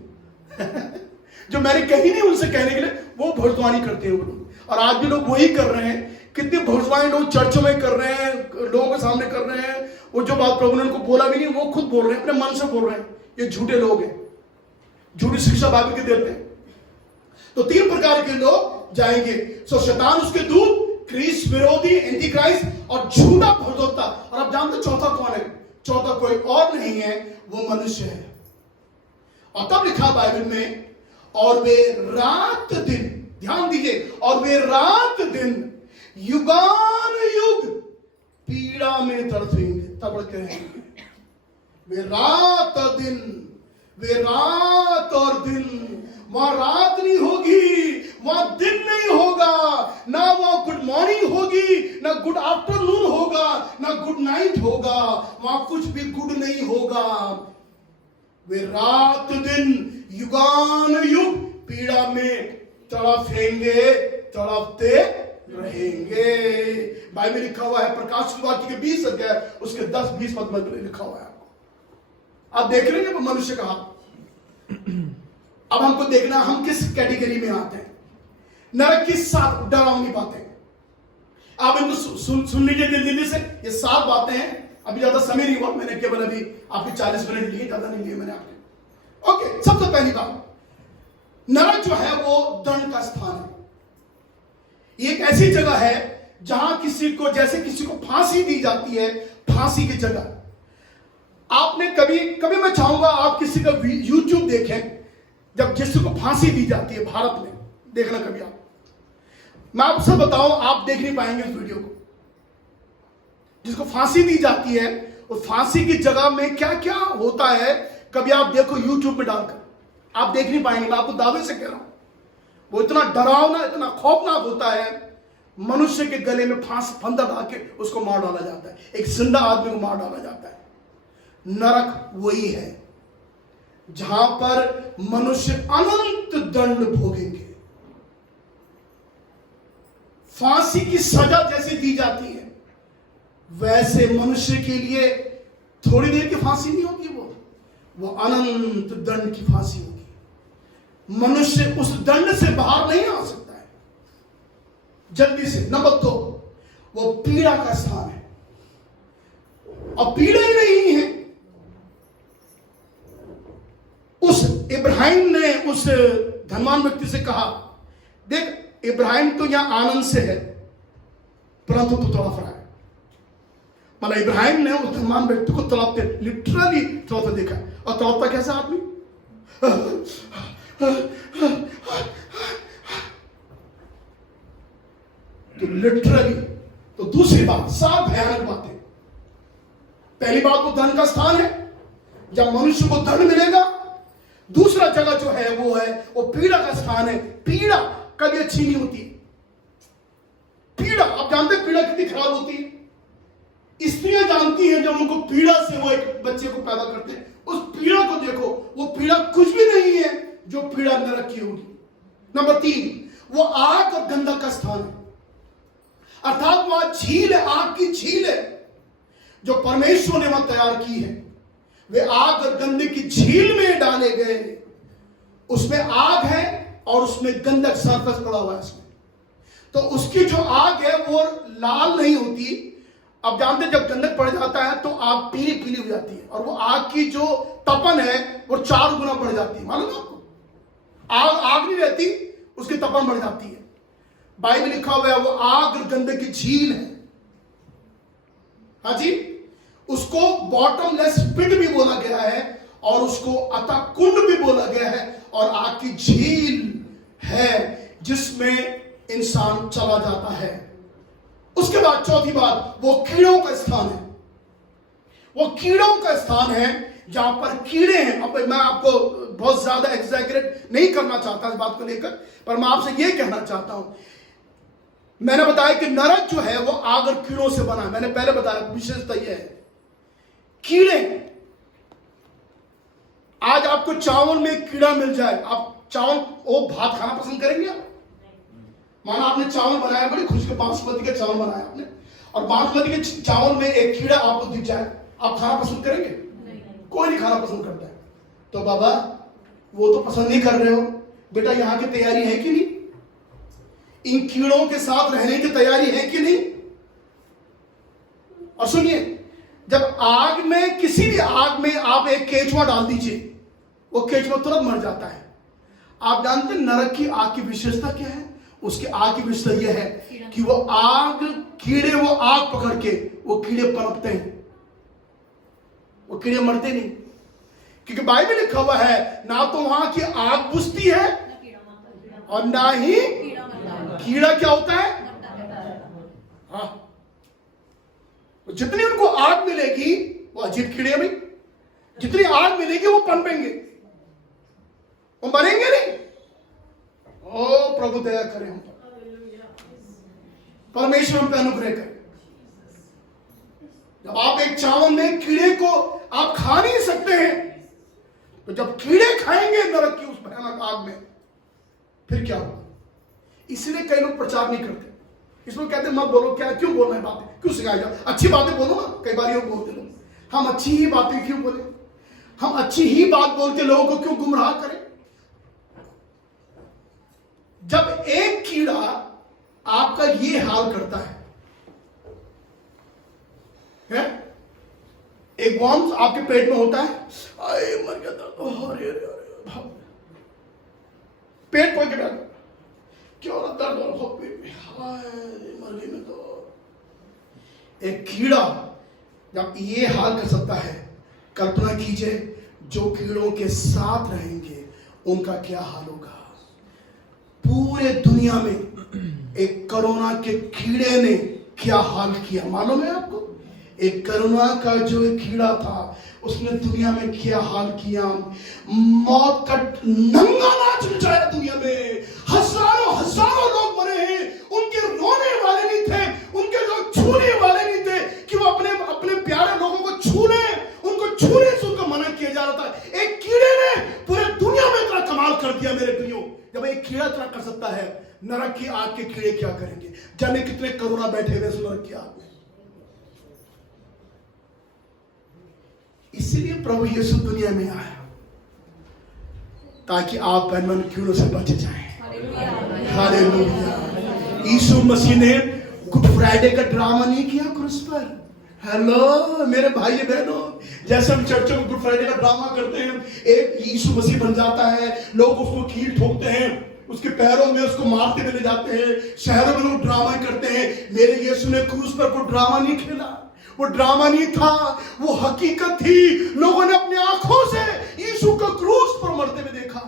जो मैंने कही नहीं उनसे कहने के लिए वो भविष्यवाणी करते हैं वो लोग। और आज भी लोग वही कर रहे हैं। कितनी भविष्यवाणी लोग चर्चों में कर रहे हैं, लोगों के सामने कर रहे हैं। वो जो बात प्रभु ने उनको बोला भी नहीं, वो खुद बोल रहे हैं, अपने मन से बोल रहे हैं ये झूठे लोग हैं, झूठी शिक्षा बाइबल के देते हैं। तो 3 प्रकार के लोग जाएंगे। सो शैतान, उसके दूत, क्रिस्ट विरोधी एंटी क्राइस्ट और झूठा भरदोता। और आप जानते हो चौथा कौन है? चौथा कोई और नहीं है, वो मनुष्य है। और तब लिखा बाइबल में, और वे रात दिन, ध्यान दीजिए, और वे रात दिन युगान युग पीड़ा में तड़पेंगे, तड़पते रहेंगे। वे रात और दिन, वे रात और दिन, वहां रात नहीं होगी, वहां दिन नहीं होगा, ना वहां गुड मॉर्निंग होगी, ना गुड आफ्टरनून होगा, ना गुड नाइट होगा, वहां कुछ भी गुड नहीं होगा। वे रात दिन युगान युग पीड़ा में तड़पेंगे, तड़पते रहेंगे। बाइबल में लिखा हुआ है, प्रकाश की वाक्य के 20 अध्याय उसके 10-20 पद में लिखा हुआ है। आपको आप देख रहे हैं मनुष्य का हाथ। अब हमको देखना हम किस कैटेगरी में आते हैं। नरक की 7 डरावनी बातें, आप इनको सुन लीजिए दिल से। ये 7 बातें हैं। अभी ज्यादा समय नहीं हुआ, मैंने केवल अभी आपके 40 मिनट लिए, ज्यादा नहीं लिए मैंने आपके। ओके, सबसे पहली बात, नरक जो है वो दंड का स्थान है। ये एक ऐसी जगह है जहां किसी को, जैसे किसी को फांसी दी जाती है, फांसी की जगह। आपने कभी मैं चाहूंगा आप किसी का यूट्यूब देखें, जब किसी को फांसी दी जाती है भारत में, देखना कभी आप। मैं आपसे बताऊं, आप देख नहीं पाएंगे इस वीडियो को। जिसको फांसी दी जाती है, उस फांसी की जगह में क्या क्या होता है, कभी आप देखो यूट्यूब में डालकर, आप देख नहीं पाएंगे। मैं आपको दावे से कह रहा हूं, वो इतना डरावना, इतना खौफनाक होता है। मनुष्य के गले में फंदा डाल के उसको मार डाला जाता है, एक जिंदा आदमी को मार डाला जाता है। नरक वही है जहां पर मनुष्य अनंत दंड भोगेंगे। फांसी की सजा जैसे दी जाती है, वैसे मनुष्य के लिए थोड़ी देर की फांसी नहीं होगी, वो अनंत दंड की फांसी होगी। मनुष्य उस दंड से बाहर नहीं आ सकता है जल्दी से। नंबर 2, वो पीड़ा का स्थान है। और पीड़ा ही नहीं है, उस इब्राहिम ने उस धनवान व्यक्ति से कहा, देख इब्राहिम तो यहां आनंद से है, परंतु तू तड़प रहा है। मतलब इब्राहिम ने उस धनवान व्यक्ति को तड़पते, लिटरली तड़पते देखा। और तड़पता कैसा आदमी? तो लिटरली। तो दूसरी बात, 7 भयानक बातें। पहली बात, वो धन का स्थान है, जब मनुष्य को धन मिलेगा। दूसरा जगह जो है वो पीड़ा का स्थान है। पीड़ा कभी अच्छी नहीं होती। पीड़ा, आप जानते हैं पीड़ा कितनी खराब होती है। स्त्रियां जानती हैं, जब उनको पीड़ा से वो एक बच्चे को पैदा करते हैं, उस पीड़ा को देखो, वो पीड़ा कुछ भी नहीं है जो पीड़ा नरक की होगी। नंबर 3, वो आग और गंधक का स्थान है। अर्थात वहां झील है, आग की झील है जो परमेश्वर ने वहां तैयार की है। वे आग और गंधक की झील में डाले गए। उसमें आग है और उसमें गंधक सरफेस पड़ा हुआ है इसमें। तो उसकी जो आग है वो लाल नहीं होती। अब जानते जब गंधक पड़ जाता है तो आग पीली पीली हो जाती है, और वो आग की जो तपन है वो 4 गुना बढ़ जाती है। मालूम है आपको? आग नहीं रहती, उसकी तपन बढ़ जाती है। बाइबल लिखा हुआ है वो आग और गंधक की झील है। हाँ जी, उसको बॉटमलेस पिट भी बोला गया है, और उसको अतः कुंड भी बोला गया है, और आग की झील है जिसमें इंसान चला जाता है। उसके बाद चौथी बात, वो कीड़ों का स्थान है। वो कीड़ों का स्थान है जहां पर कीड़े हैं। अब मैं आपको बहुत ज्यादा एग्जैगरेट नहीं करना चाहता इस बात को लेकर, पर मैं आपसे यह कहना चाहता हूं। मैंने बताया कि नरक जो है वो आग और कीड़ों से बना है। मैंने पहले बताया विशेषता यह है, कीड़े। आज आपको चावल में कीड़ा मिल जाए, आप चावल वो भात खाना पसंद करेंगे आप? माना आपने चावल बनाया, बड़ी खुश के बासमती के चावल बनाया आपने, और बासमती के चावल में एक कीड़ा आपको दिख जाए, आप खाना पसंद करेंगे? कोई नहीं खाना पसंद करता है। तो बाबा वो तो पसंद नहीं कर रहे हो, बेटा यहां की तैयारी है कि नहीं? इन कीड़ों के साथ रहने की तैयारी है कि नहीं? और सुनिए, जब आग में, किसी भी आग में आप एक केचुआ डाल दीजिए, वो केचुआ तुरंत मर जाता है। आप जानते हैं नरक की आग की विशेषता क्या है? उसकी आग की विशेषता यह है कि वो आग, कीड़े वो आग पकड़ के वो कीड़े पनपते हैं, वो कीड़े मरते नहीं। क्योंकि बाइबल में लिखा हुआ है ना तो वहां की आग बुझती है और ना ही कीड़ा क्या होता है। हाँ, जितनी उनको आग मिलेगी वो अजीब कीड़े में, जितनी आग मिलेगी वो पनपेंगे, वो मरेंगे नहीं। ओ प्रभु दया करें हम पर, परमेश्वर हम पे अनुग्रह करें। जब आप एक चावल में कीड़े को आप खा नहीं सकते हैं, तो जब कीड़े खाएंगे नरक की उस भयानक आग में, फिर क्या होगा? इसलिए कई लोग प्रचार नहीं करते। इसमें कहते मत बोलो, क्या क्यों बोलना है बातें, क्यों सिखाया जाए, अच्छी बातें बोलो ना। कई बार लोग बोलते लोग, हम अच्छी ही बातें क्यों बोले, हम अच्छी ही बात बोलते लोगों को क्यों गुमराह करें? जब एक कीड़ा आपका ये हाल करता है? एक वर्म आपके पेट में होता है, आए मर गया था, अरे पेट पकड़ के बैठ, क्या हो रहा, दर्द हो रहा पेट में, हाय मर गई मैं तो। एक कीड़ा जब ये हाल कर सकता है, कल्पना कीजिए जो कीड़ों के साथ रहेंगे उनका क्या हाल होगा। पूरे दुनिया में एक कोरोना के कीड़े ने क्या हाल किया मालूम है आपको? एक कोरोना का जो एक कीड़ा था उसने दुनिया में क्या हाल किया। मौत का नंगा नाच मचाया दुनिया में, हजारों हजारों लोग मरे हैं। उनके रोने वाले नहीं थे, उनके लोग छूने वाले नहीं थे कि वो अपने अपने प्यारे लोगों को छू लें, उनको छूने से उनको मना किया जा रहा था। एक कीड़े ने पूरे दुनिया में इतना कमाल कर दिया मेरे प्रियो। जब एक कीड़ा इतना कर सकता है, नरक की आग के कीड़े क्या करेंगे? जाने कितने कोरोना बैठे हुए नरक की आग में। इसीलिए प्रभु यीशु दुनिया में आया ताकि आप बहन कीड़ों से बच जाएं। हालेलुया। यीशु मसीह ने गुड फ्राइडे का ड्रामा नहीं किया क्रूस पर। हेलो मेरे भाई बहनों, जैसे हम चर्चों में गुड फ्राइडे का ड्रामा करते हैं, एक यीशु मसीह बन जाता है, लोग उसको कील ठोकते हैं, उसके पैरों में उसको मारते हुए ले जाते हैं, शहरों में लोग ड्रामा करते हैं। मेरे यीशु ने क्रूस पर कोई ड्रामा नहीं खेला, वो ड्रामा नहीं था, वो हकीकत थी। लोगों ने अपनी आंखों से यीशु को क्रूस पर मरते हुए देखा।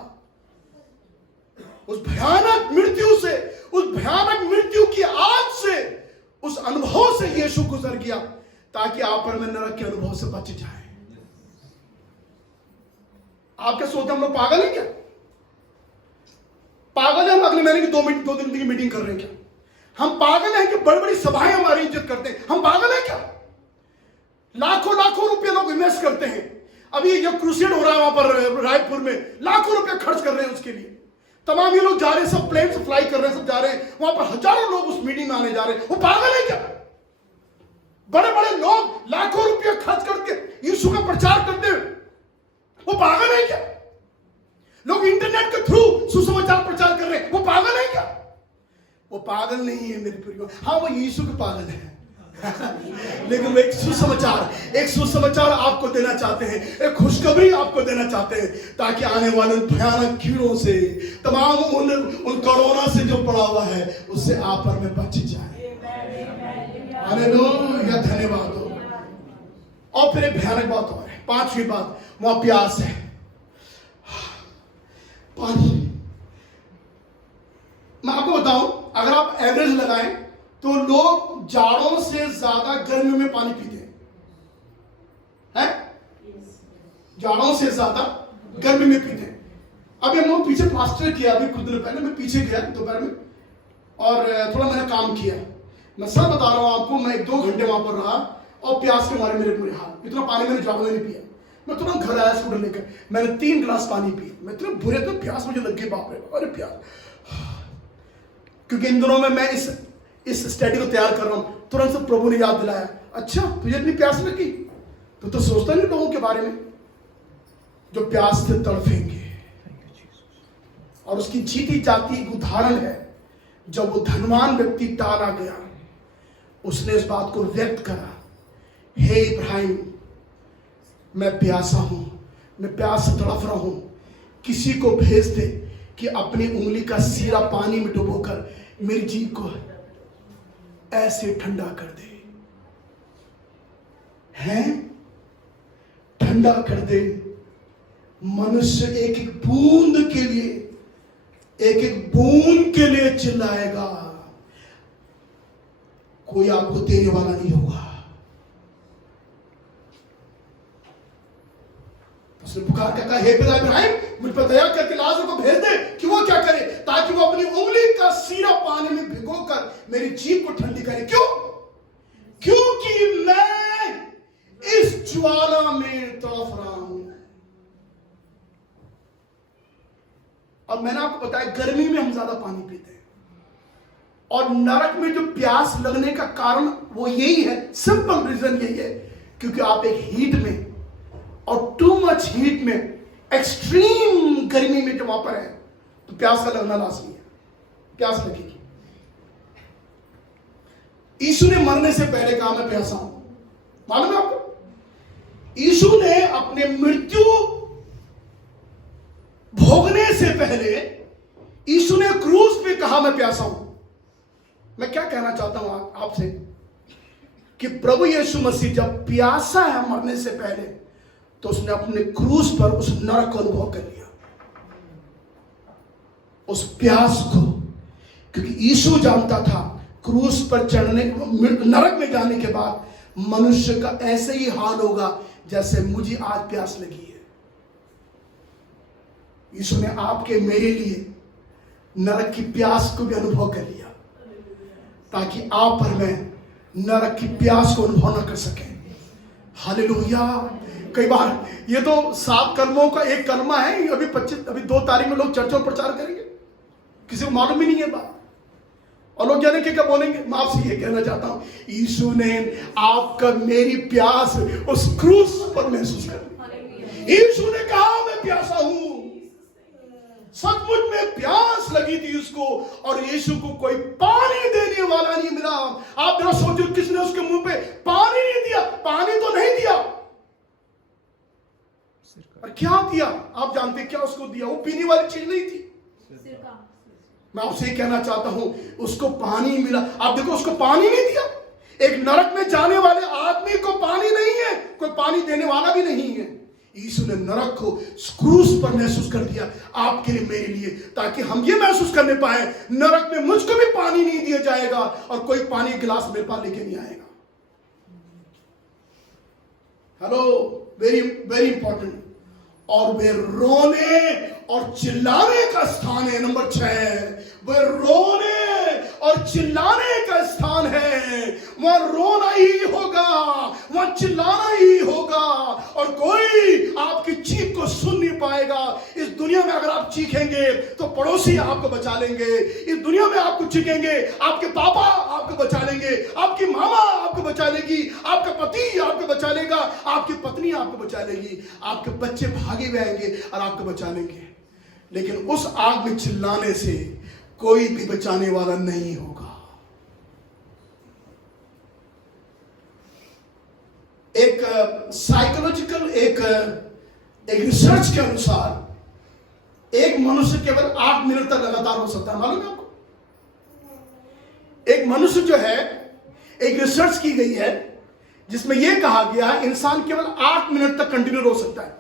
उस भयानक मृत्यु से, उस भयानक मृत्यु की आग से, उस अनुभव से यीशु गुजर गया ताकि आप और मैं नरक के अनुभव से बच जाए। आप क्या सोचते हैं हम लोग पागल हैं क्या? पागल है हम अगले महीने की 2 दिन की मीटिंग कर रहे हैं क्या? हम पागल हैं कि बड़ी बड़ी सभाएं हमारी इज्जत करते हैं? हम पागल हैं क्या? लाखों लाखों रुपए लोग इन्वेस्ट करते हैं। अभी जो क्रूसेड हो रहा है वहां पर रायपुर में, लाखों रुपए खर्च कर रहे हैं उसके लिए। तमाम ये लोग जा रहे हैं, सब प्लेन से फ्लाई कर रहे हैं, सब जा रहे हैं वहां पर, हजारों लोग उस मीटिंग में आने जा रहे हैं। वो पागल है क्या? बड़े बड़े लोग लाखों रुपए खर्च करके यीशु का प्रचार करते हैं, वो पागल है क्या? लोग इंटरनेट के थ्रू सुसमाचार प्रचार कर रहे हैं, वो पागल है क्या? वो पागल नहीं है मेरे प्रियो। हाँ, वो यीशु के पागल है लेकिन वो एक सुसमाचार आपको देना चाहते हैं, एक खुशखबरी आपको देना चाहते हैं ताकि आने वाले भयानक कीड़ों से, तमाम उन कोरोना से जो पड़ा हुआ है, उससे आप और मैं बच जाए। हालेलुया, धन्यवाद हो। और फिर एक भयानक बात और है, 5वीं बात, वहां प्यास है, पानी। मैं आपको बताऊं, अगर आप एवरेज लगाएं तो लोग जाड़ों से ज्यादा गर्मियों में पानी पीते हैं, जाड़ों से ज्यादा गर्मी में पीते हैं। अभी हम लोग पीछे प्लास्टर किया, अभी कुछ दिन पहले मैं पीछे गया दोपहर में और थोड़ा मैंने काम किया। मैं सब बता रहा हूं आपको, मैं 1-2 घंटे वहां पर रहा और प्यास के मारे मेरे पूरे हाथ, इतना पानी मैंने जाड़ों में नहीं पिया। मैं तुरंत घर आया स्कूटर लेकर, मैंने 3 गिलास पानी पिए। मैं इतने बुरे तो प्यास मुझे लग गई, बाप रे, अरे प्यास। क्योंकि इन दिनों में मैं इस स्टडी को तैयार कर रहा हूं, तुरंत से प्रभु ने याद दिलाया, अच्छा तुझे इतनी प्यास लगी, तो सोचता नहीं लोगों के बारे में जो प्यास से तड़फेंगे। और उसकी जीती जाती एक उदाहरण है, जब वो धनवान व्यक्ति टाला गया, उसने इस बात को व्यक्त करा हे इब्राहिम, मैं प्यासा हूं, मैं प्यास से तड़फ रहा हूं, किसी को भेज दे कि अपनी उंगली का सीरा पानी में डुबोकर मेरी जीभ को ऐसे ठंडा कर दे। हैं? ठंडा कर दे। मनुष्य एक एक बूंद के लिए, एक एक बूंद के लिए चिल्लाएगा, कोई आपको देने वाला नहीं होगा। उसने पुकार कर कहा, हे पिता इब्राहिम, मुझ पर दया करके लाजर को भेज दे कि वो क्या करे, ताकि वो अपनी उंगली का सीरा पानी में भिगोकर मेरी जीभ को ठंडी करे। क्यों? क्योंकि मैं इस ज्वाला में तड़फ रहा हूं। अब मैंने आपको बताया, गर्मी में हम ज्यादा पानी पीते हैं, और नरक में जो प्यास लगने का कारण वो यही है, सिंपल रीजन यही है, क्योंकि आप एक हीट में और टू मच हीट में, एक्सट्रीम गर्मी में जब वहां पर है तो प्यास का लगना लाजमी है, प्यास लगेगी। यीशु ने मरने से पहले कहा मैं प्यासा हूं, मालूम है आपको? यीशु ने अपने मृत्यु भोगने से पहले यीशु ने क्रूस पे कहा मैं प्यासा हूं। मैं क्या कहना चाहता हूं आपसे कि प्रभु यीशु मसीह जब प्यासा है मरने से पहले, तो उसने अपने क्रूस पर उस नरक को अनुभव कर लिया, उस प्यास को, क्योंकि यीशु जानता था क्रूस पर चढ़ने, नरक में जाने के बाद मनुष्य का ऐसे ही हाल होगा जैसे मुझे आज प्यास लगी है। यीशु ने आपके मेरे लिए नरक की प्यास को भी अनुभव कर लिया, ताकि आप और मैं नरक की प्यास को अनुभव न कर सकें। हालेलुया। कई बार ये तो 7 कर्मों का एक कर्मा है, अभी 2 तारीख में लोग चर्चों में प्रचार करेंगे, किसी को मालूम ही नहीं है बात, और लोग जाने क्या बोलेंगे। मैं आपसे ये कहना चाहता हूं, यीशु ने आपका मेरी प्यास उस क्रूस पर महसूस कर ली। यीशु ने कहा मैं प्यासा हूं, सचमुच में प्यास लगी थी उसको, और यीशु को कोई पानी देने वाला नहीं मिला। आप जरा सोचो, किसने उसके मुंह पे पानी नहीं दिया? पानी तो नहीं दिया, और क्या दिया? आप जानते क्या उसको दिया? वो पीने वाली चीज नहीं थी। मैं आपसे कहना चाहता हूं, उसको पानी मिला। आप देखो, उसको पानी नहीं दिया। एक नरक में जाने वाले आदमी को पानी नहीं है, कोई पानी देने वाला भी नहीं है। यीशु ने नरक को क्रूस पर महसूस कर दिया, आपके लिए, मेरे लिए, ताकि हम ये महसूस करने पाए, नरक में मुझको भी पानी नहीं दिया जाएगा, और कोई पानी गिलास मेरे पास लेके नहीं आएगा। Hello, very very important. और वे रोने और चिल्लाने का स्थान है। नंबर 6, वे रोने और चिल्लाने का स्थान है। वहां रोना ही होगा, वहां चिल्लाना ही होगा, और कोई आपकी चीख को सुन नहीं पाएगा। इस दुनिया में अगर आप चीखेंगे तो पड़ोसी आपको बचा लेंगे। इस दुनिया में आपको चीखेंगे, आपके पापा आपको बचा लेंगे, आपकी मामा आपको बचा लेगी, आपका पति आपको बचा लेगा, आपकी पत्नी आपको बचा लेगी, आपके बच्चे भागे हुए आएंगे और आपको बचा लेंगे। लेकिन उस आग में चिल्लाने से कोई भी बचाने वाला नहीं होगा। एक साइकोलॉजिकल एक रिसर्च के अनुसार एक मनुष्य केवल 8 मिनट तक लगातार हो सकता है। मालूम है आपको? एक मनुष्य जो है, एक रिसर्च की गई है जिसमें यह कहा गया है इंसान केवल 8 मिनट तक कंटिन्यू रो सकता है।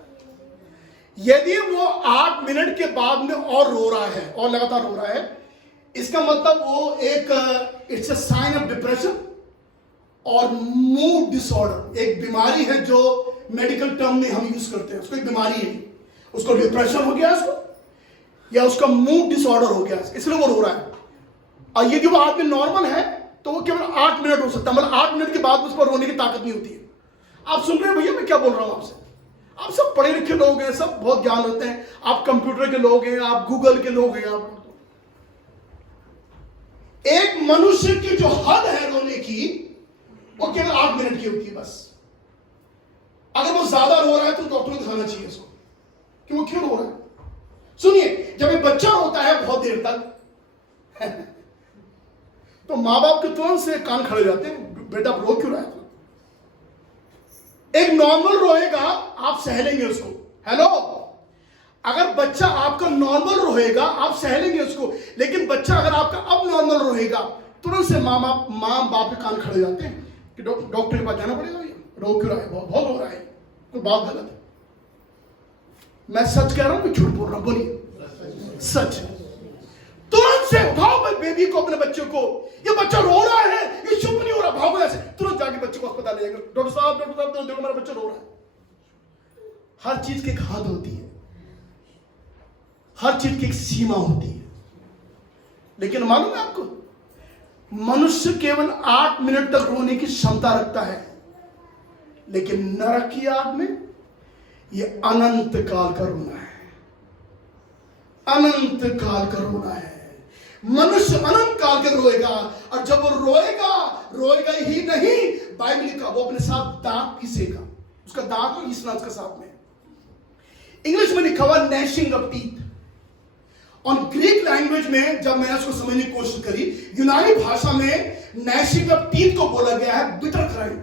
यदि वो 8 मिनट के बाद में और रो रहा है और लगातार रो रहा है, इसका मतलब वो एक it's a sign of depression और मूड डिसऑर्डर। एक बीमारी है जो मेडिकल टर्म में हम यूज करते हैं, उसको एक बीमारी है, उसको डिप्रेशन हो गया उसको, या उसका मूड डिसऑर्डर हो गया, इसलिए वो रो रहा है। और यदि वो आदमी नॉर्मल है तो वो केवल 8 मिनट हो सकता है, मतलब 8 मिनट के बाद उस पर रोने की ताकत नहीं होती है। आप सुन रहे हैं भैया मैं क्या बोल रहा हूं आपसे? आप सब पढ़े लिखे लोग हैं, सब बहुत ज्ञान होते हैं, आप कंप्यूटर के लोग हैं, आप गूगल के लोग हैं। आप एक मनुष्य की जो हद है रोने की, वो केवल 8 मिनट की होती है बस। अगर वो ज्यादा रो रहा है तो डॉक्टर को दिखाना चाहिए उसको कि वो क्यों रो रहा है। सुनिए, जब एक बच्चा रोता है बहुत देर तक तो माँ बाप के तुरंत से कान खड़े जाते हैं, बेटा रो क्यों रहा है? एक नॉर्मल रोएगा, आप सह लेंगे उसको। हेलो, अगर बच्चा आपका नॉर्मल रोएगा आप सह लेंगे उसको, लेकिन बच्चा अगर आपका अब नॉर्मल रोएगा तुरंत से माँ बाप के कान खड़े जाते हैं कि डॉक्टर के पास जाना पड़ेगा, रो क्यों रहा है, बहुत हो रहा है, कोई बात गलत है। मैं सच कह रहा हूं कि झूठ बोल रहा हूं? बोलिए सच। तुरंत से उठाओ बेबी को, अपने बच्चे को, ये बच्चा रो रहा है, ये चुप नहीं हो रहा, भागो ऐसे, तुरंत जाके बच्चे को अस्पताल ले जाएंगे। डॉक्टर साहब देखो मेरा बच्चा रो रहा है। हर चीज की एक हद होती है, हर चीज की एक सीमा होती है। लेकिन मालूम है आपको, मनुष्य केवल 8 मिनट तक रोने की क्षमता रखता है, लेकिन नरक की आग में यह अनंत काल का रोना है, अनंत काल का रोना है। मनुष्य अनंत काल के रोएगा, और जब वो रोएगा ही नहीं, बाइबल का वो अपने साथ दांत पीसेगा, उसका दांत पीसना उसके साथ में। इंग्लिश में लिखा हुआ नैशिंग ऑफ टीथ, और ग्रीक लैंग्वेज में जब मैंने उसको समझने की कोशिश करी, यूनानी भाषा में नैशिंग ऑफ टीथ को बोला गया है बिटर क्राइम।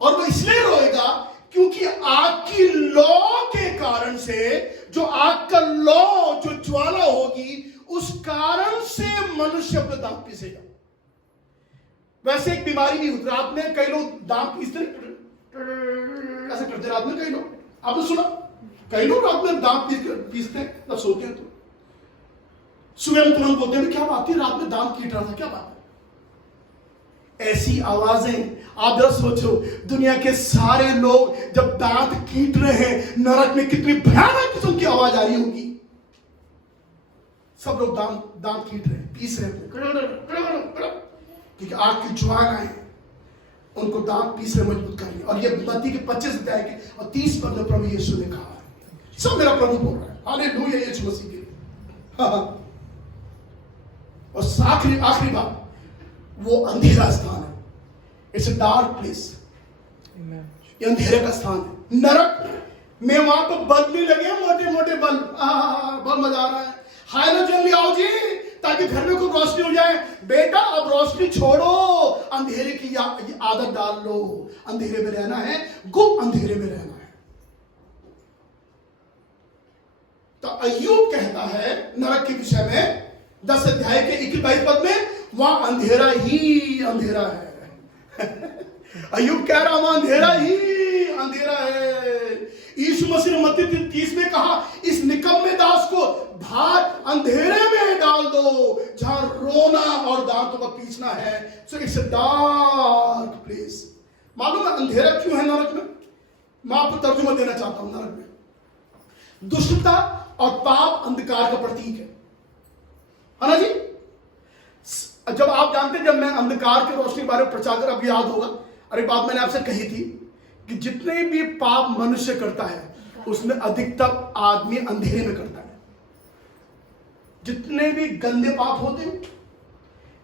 और वो इसलिए रोएगा क्योंकि आग की लौ के कारण से, जो आग का लौ जो ज्वाला होगी, उस कारण से मनुष्य अपने दांत पीसेगा। वैसे एक बीमारी भी होती, रात में कई लोग दांत पीसते ऐसे करते, रात में कई लोग, आपने सुना कई लोग रात में दांत पीसते हैं तब सोते हैं, तो सुबह में तुरंत बोलते हैं क्या बात है, रात में दांत पीट रहा था, क्या बात है। ऐसी आवाजें, आप जरा सोचो, दुनिया के सारे लोग जब दांत कीट रहे हैं, नरक में कितनी भयानक किस्म की आवाज आ रही होगी। सब लोग दांत कीट रहे हैं, पीस रहे हैं, क्योंकि आग की ज्वालाएं उनको दांत पीस रहे, मजबूत कर रही है। और ये मत्ती के 25 अध्याय के और 30 पद में प्रभु यीशु ने कहा, सब मेरा प्रभु बोल रहा है, हालेलुया यीशु मसीह के लिए। और आखिरी बात, वो अंधेरा स्थान है, इट्स अ डार्क प्लेस, ये अंधेरे का स्थान है। नरक में वहां पर बल्ब भी लगे, मोटे मोटे बल्ब, बहुत मजा आ रहा है, हाइड्रोजन ले आओ जी ताकि घर में खूब रोशनी हो जाए। बेटा अब रोशनी छोड़ो, अंधेरे की आदत डाल लो, अंधेरे में रहना है, गुप्त अंधेरे में रहना है। तो अय्यूब कहता है नरक के विषय में 10 अध्याय के 21-22 पद में, वहां अंधेरा ही अंधेरा है। अय्यूब कह रहा वहां अंधेरा ही अंधेरा है। यीशु मसीह ने मत्ती 30 में कहा, इस निकम्मे दास को बाहर अंधेरे में डाल दो, जहां रोना और दांतों का पीसना है। So it's a dark place. मालूम है अंधेरा क्यों है नरक में? मैं आपको तर्जुमा देना चाहता हूं। नरक में दुष्टता और पाप अंधकार का प्रतीक है ना जी। जब आप जानते हैं, जब मैं अंधकार की रोशनी के बारे में प्रचार कर, आपको याद होगा, और एक बात मैंने आपसे कही थी कि जितने भी पाप मनुष्य करता है उसमें अधिकतर आदमी अंधेरे में करता है। जितने भी गंदे पाप होते हैं,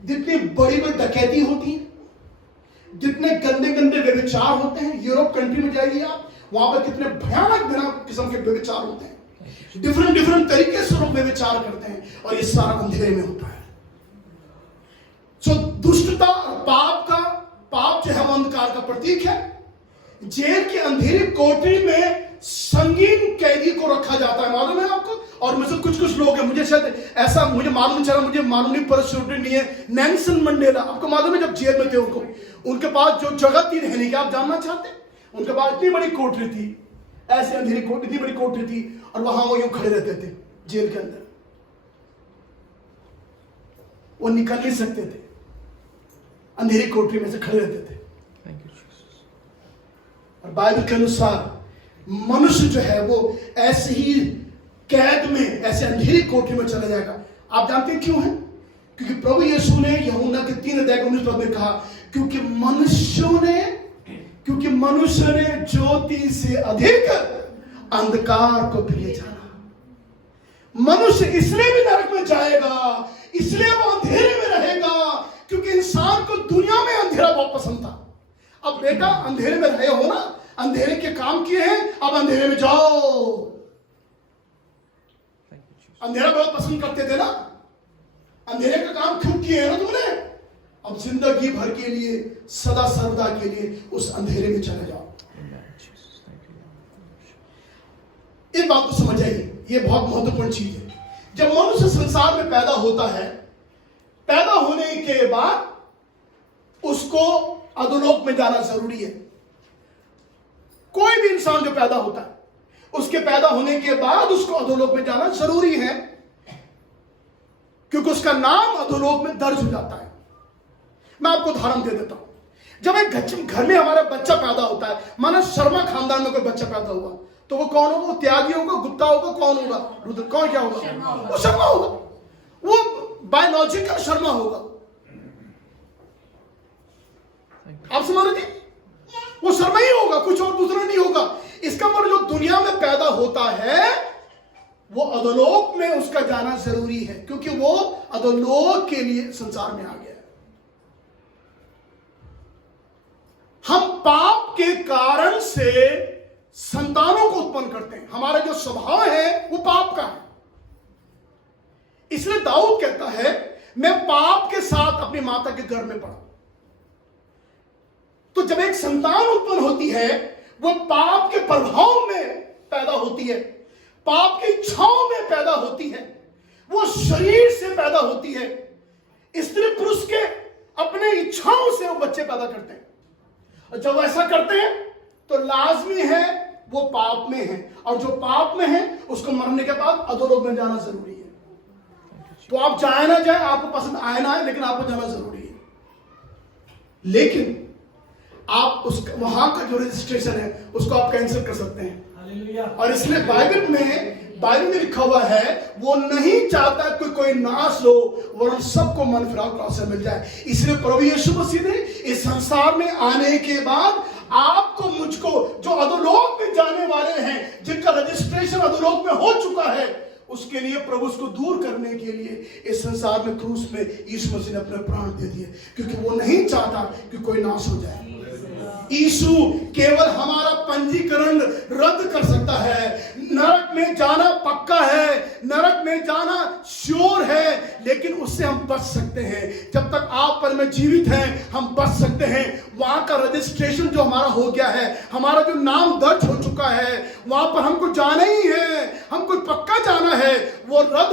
जितनी बड़ी बड़ी डकैती होती है, जितने गंदे गंदे व्यभिचार होते हैं, यूरोप कंट्री में जाइए आप, वहां पर कितने भयानक किस्म के व्यभिचार होते हैं, डिफरेंट तरीके से लोग व्यभिचार करते हैं, और ये सारा अंधेरे में होता है। सो दुष्टता और पाप जो है वो अंधकार का प्रतीक है। जेल की अंधेरी कोठरी में संगीन कैदी को रखा जाता है, मालूम है आपको। और मुझे कुछ लोग हैं, मुझे शायद ऐसा मुझे मालूम नहीं चला, मुझे मालूम नहीं, परिस्थिति नहीं है। नेल्सन मंडेला, आपको मालूम है जब जेल में थे उनके पास जो जगह थी रहने की, आप जानना चाहते हैं? उनके पास इतनी बड़ी कोठरी थी, ऐसे अंधेरी कोठरी, इतनी बड़ी कोठरी थी, और वहां वो यूं खड़े रहते थे जेल के अंदर, वो निकल नहीं सकते थे, अंधेरी कोठरी में से खड़े रहते थे। और बाइबल के अनुसार मनुष्य जो है वो ऐसे ही कैद में, ऐसे अंधेरी कोठरी में चला जाएगा। आप जानते हैं क्यों है? क्योंकि प्रभु यीशु ने यूहन्ना के 3 अध्याय 19 पद में कहा, क्योंकि मनुष्य ने ज्योति से अधिक अंधकार को प्रिय जाना। मनुष्य इसलिए भी नरक में जाएगा, इसलिए वो अंधेरे में रहेगा, क्योंकि इंसान को दुनिया में अंधेरा बहुत पसंद था। अब बेटा अंधेरे में रहे हो ना, अंधेरे के काम किए हैं, अब अंधेरे में जाओ। अंधेरा बहुत पसंद करते थे ना, अंधेरे का काम क्यों किए हैं ना तुमने? अब जिंदगी भर के लिए, सदा सर्वदा के लिए उस अंधेरे में चले जाओ। इस बात को समझ आइए, ये बहुत महत्वपूर्ण चीज है। जब मनुष्य संसार में पैदा होता है, पैदा होने के बाद उसको अधोलोक में जाना जरूरी है। कोई भी इंसान जो पैदा होता है, उसके पैदा होने के बाद उसको अधोलोक में जाना जरूरी है, क्योंकि उसका नाम अधोलोक में दर्ज हो जाता है। मैं आपको उदाहरण दे देता हूं। जब एक घर में हमारा बच्चा पैदा होता है, माना शर्मा खानदान में कोई बच्चा पैदा हुआ, तो वो कौन होगा? वो त्यागी होगा, गुप्ता होगा, कौन होगा? रुद्र। कौन क्या होगा? वो शर्मा होगा। वो बायोलॉजिकल शर्मा होगा। आप समझ रहे थे? वो शर्मा ही होगा, कुछ और दूसरा नहीं होगा। इसका मतलब जो दुनिया में पैदा होता है वो अधोलोक में उसका जाना जरूरी है, क्योंकि वो अधोलोक के लिए संसार में आ गया है। हम पाप के कारण से संतानों को उत्पन्न करते हैं। हमारा जो स्वभाव है वो पाप का है। इसलिए दाऊद कहता है, मैं पाप के साथ अपनी माता के गर्भ में पड़ा। तो जब एक संतान उत्पन्न होती है, वो पाप के प्रभाव में पैदा होती है, पाप की इच्छाओं में पैदा होती है, वो शरीर से पैदा होती है। स्त्री पुरुष के अपने इच्छाओं से वो बच्चे पैदा करते हैं, और जब ऐसा करते हैं तो लाजमी है वो पाप में है, और जो पाप में है उसको मरने के बाद अधोलोक में जाना जरूरी है। तो आप चाहे ना जाए, आपको पसंद आए ना आए, लेकिन आपको जाना जरूरी है। लेकिन आप उस वहां का जो रजिस्ट्रेशन है उसको आप कैंसिल कर सकते हैं। और इसलिए बाइबल में लिखा हुआ है, वो नहीं चाहता कि कोई नाश हो, वरन सबको मन फिराव का अवसर मिल जाए। इसलिए प्रभु यीशु मसीह ने इस संसार में आने के बाद आपको, मुझको, जो अधोलोक में जाने वाले हैं, जिनका रजिस्ट्रेशन अधोलोक में हो चुका है, उसके लिए प्रभु उसको दूर करने के लिए इस संसार में क्रूस में यीशु मसीह ने अपने प्राण दे दिए, क्योंकि वो नहीं चाहता कि कोई नाश हो जाए। यीशु केवल हमारा पंजीकरण रद्द कर सकता है। नरक में जाना पक्का है, नरक में जाना श्योर है, लेकिन उससे हम बच सकते हैं। जब तक आप पर में जीवित हैं, हम बच सकते हैं। वहां का रजिस्ट्रेशन जो हमारा हो गया है, हमारा जो नाम दर्ज हो चुका है, वहां पर हमको जाना ही है, हमको पक्का जाना है, वो रद्द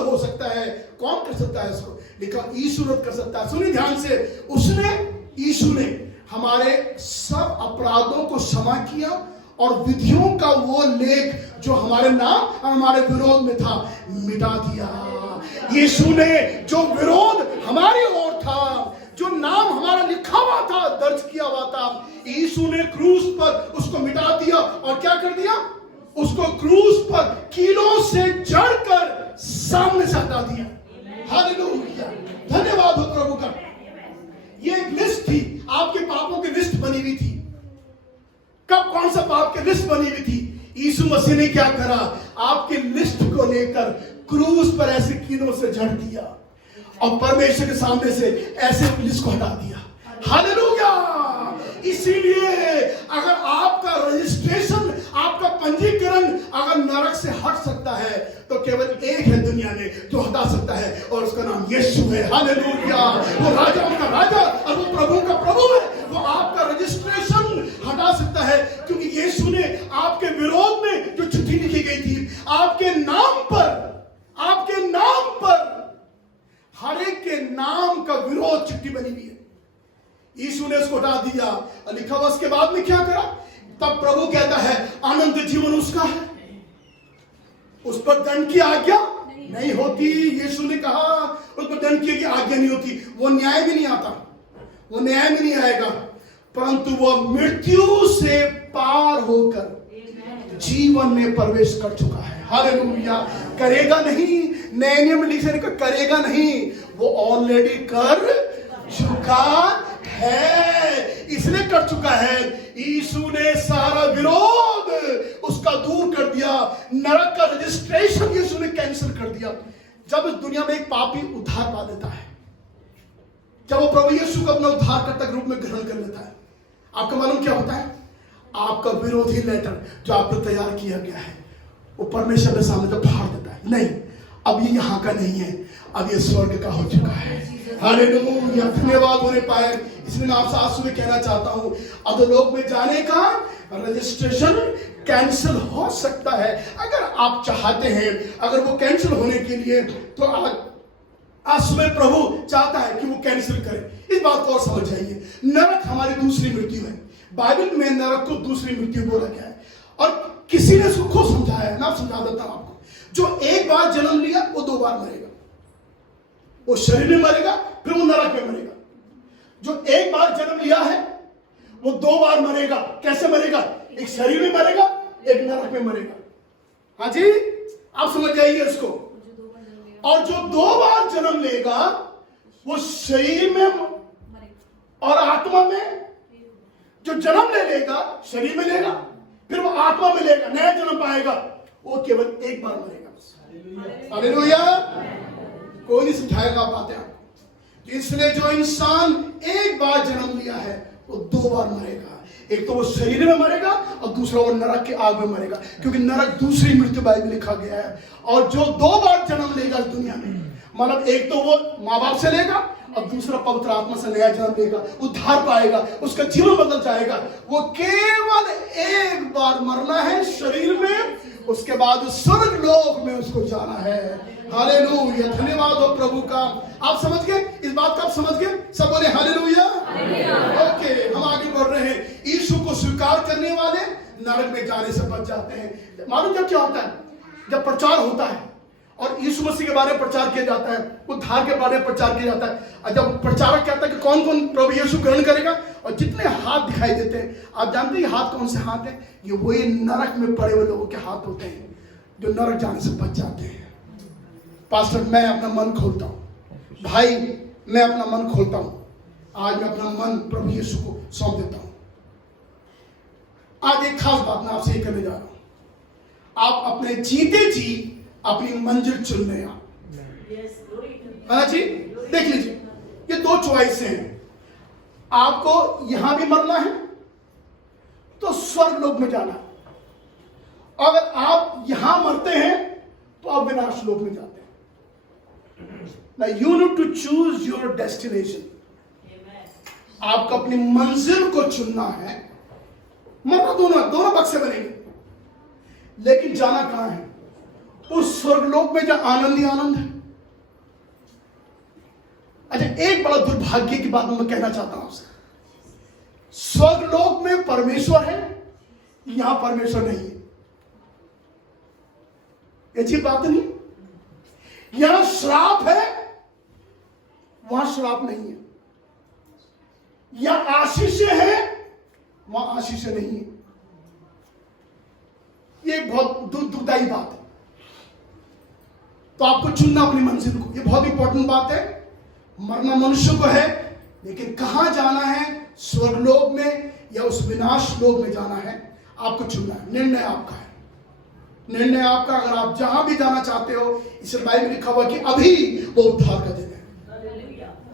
हो सकता है। कौन कर सकता है इसको? लिखा यीशु रद्द कर सकता है। सुनिए ध्यान से, यीशु ने हमारे सब अपराधों को क्षमा किया और विधियों का वो लेख जो हमारे नाम और हमारे विरोध में था, मिटा दिया। यीशु ने जो विरोध हमारी ओर था, जो नाम हमारा लिखा हुआ था, दर्ज किया हुआ था, यीशु ने क्रूस पर उसको मिटा दिया। और क्या कर दिया? उसको क्रूस पर कीलों से जड़कर सामने से हटा दिया। हालेलुया, धन्यवाद हो प्रभु का। ये एक लिस्ट थी, आपके पापों की लिस्ट बनी हुई थी। कब कौन सा पाप की लिस्ट बनी हुई थी? यीशु मसीह ने क्या करा? आपकी लिस्ट को लेकर क्रूस पर ऐसे कीलों से जड़ दिया और परमेश्वर के सामने से ऐसे लिस्ट को हटा दिया। हालेलुया। इसीलिए अगर आपका रजिस्ट्रेशन, आपका पंजीकरण अगर नरक से हट सकता है, तो केवल एक है दुनिया में जो हटा सकता है, और उसका नाम यीशु है। हालेलुया। वो राजाओं का राजा और वो प्रभु का प्रभु है। वो आपका रजिस्ट्रेशन हटा सकता है, क्योंकि यीशु ने आपके विरोध में जो चिट्ठी लिखी गई थी, आपके नाम पर हर एक के नाम का विरोध चिट्ठी बनी हुई है। यीशु ने उसको हटा दिया और लिखा हुआ। उसके बाद में क्या करा? तब प्रभु कहता है, अनंत जीवन उसका है, उस पर दंड की आज्ञा नहीं होती। यीशु ने कहा उस पर दंड की आज्ञा नहीं होती। वो न्याय भी नहीं आता, वो न्याय में नहीं आएगा, परंतु वो मृत्यु से पार होकर जीवन में प्रवेश कर चुका है। हालेलुया। करेगा नहीं, नए नियम में लिखे करेगा नहीं, वो ऑलरेडी कर चुका है। इसलिए कर चुका है। यीशु ने सारा विरोध उसका दूर कर दिया। नरक का रजिस्ट्रेशन यीशु ने कैंसिल कर दिया। जब इस दुनिया में एक पापी उद्धार पा लेता है, जब वो प्रभु यीशु को अपना उद्धारकर्ता के रूप में ग्रहण कर लेता है, आपका मालूम क्या होता है? आपका विरोधी लेटर जो आप पर तैयार किया गया है, वो परमेश्वर के सामने तो फाड़ देता है। नहीं, अब ये यहाँ का नहीं है, अब ये स्वर्ग का हो चुका है। हालेलुया, धन्यवाद होने पाए। इसलिए मैं आपसे आज सुबह कहना चाहता हूं, अधोलोक में जाने का रजिस्ट्रेशन कैंसिल हो सकता है। अगर आप चाहते हैं, अगर वो कैंसिल होने के लिए, तो आज सुबह प्रभु चाहता है कि वो कैंसिल करे। इस बात को और समझ जाइए, नरक हमारी दूसरी मृत्यु है। बाइबल में नरक को दूसरी मृत्यु बोला गया है, और किसी ने उसको खुद समझाया है। मैं समझा देता हूं आपको। जो एक बार जन्म लिया वो 2 बार मरेगा। वो शरीर में मरेगा, फिर वो नरक में मरेगा। जो एक बार जन्म लिया है वो 2 बार मरेगा। कैसे मरेगा? एक शरीर में मरेगा, एक नरक में मरेगा। हाँ जी, आप समझ जाइए इसको। और जो 2 बार जन्म लेगा वो शरीर में और आत्मा में, जो जन्म ले लेगा शरीर में लेगा, फिर वो आत्मा में लेगा, नया जन्म पाएगा, वो केवल एक बार मरेगा। हालेलुया। कोई नहीं सिखाएगा बातें आपको। इसलिए जो इंसान एक बार जन्म लिया है वो 2 बार मरेगा। एक तो वो शरीर में मरेगा और दूसरा वो नरक के आग में मरेगा, क्योंकि नरक दूसरी मृत्यु बाइबल में लिखा गया है। और जो 2 बार जन्म लेगा इस दुनिया में, मतलब एक तो वो माँ बाप से लेगा और दूसरा पवित्र आत्मा से नया जन्म लेगा, उद्धार पाएगा, उसका जीवन बदल जाएगा। वो केवल एक बार मरना है शरीर में, उसके बाद स्वर्ग लोक में उसको जाना है। हालेलुया, धन्यवाद हो प्रभु का। आप समझ गए इस बात को? आप समझ गए? सब बोले हालेलुया। ओके, हम आगे बढ़ रहे हैं। यीशु को स्वीकार करने वाले नरक में जाने से बच जाते हैं। मालूम जब क्या होता है? जब प्रचार होता है और यीशु मसीह के बारे में प्रचार किया जाता है, उद्धार के बारे में प्रचार किया जाता है, और जब प्रचारक कहता है कि कौन कौन प्रभु यीशु ग्रहण करेगा, और जितने हाथ दिखाई देते हैं, आप जानते हैं हाथ कौन से हाथ हैं? ये वही नरक में पड़े हुए लोगों के हाथ होते हैं जो नरक जाने से बच जाते हैं। पास्टर, मैं अपना मन खोलता हूं। भाई, मैं अपना मन खोलता हूं। आज मैं अपना मन प्रभु यीशु को सौंप देता हूं। आज एक खास बात मैं आपसे करने जा रहा हूं। आप अपने जीते जी अपनी मंजिल चुन रहे हैं। हाँ जी, देख लीजिए, ये 2 चॉइस हैं। आपको यहां भी मरना है तो स्वर्ग लोक में जाना है। अगर आप यहां मरते हैं तो आप विनाश लोक में जाते हैं। Now you need to choose your destination. आपको अपनी मंजिल को चुनना है। मरना दोनों बक्से बनेंगे, लेकिन जाना कहां है? उस स्वर्गलोक में जहां आनंद ही आनंद है। अच्छा, एक बड़ा दुर्भाग्य की बात मैं कहना चाहता हूं आपसे। स्वर्गलोक में परमेश्वर है, यहां परमेश्वर नहीं है। अच्छी बात नहीं। यहां श्राप है, वहां श्राप नहीं है। यहां आशीषें हैं, वहां आशीषें नहीं है। ये एक बहुत दुखदायी बात है। तो आपको चुनना अपनी मंजिल को, ये बहुत इंपॉर्टेंट बात है। मरना मनुष्य को है, लेकिन कहां जाना है? स्वर्गलोक में या उस विनाश लोक में जाना है, आपको चुनना है। निर्णय आपका है, निर्णय आपका। अगर आप जहां भी जाना चाहते हो, इस बाइबल में लिखा हुआ कि अभी वो उद्धार का दिन है।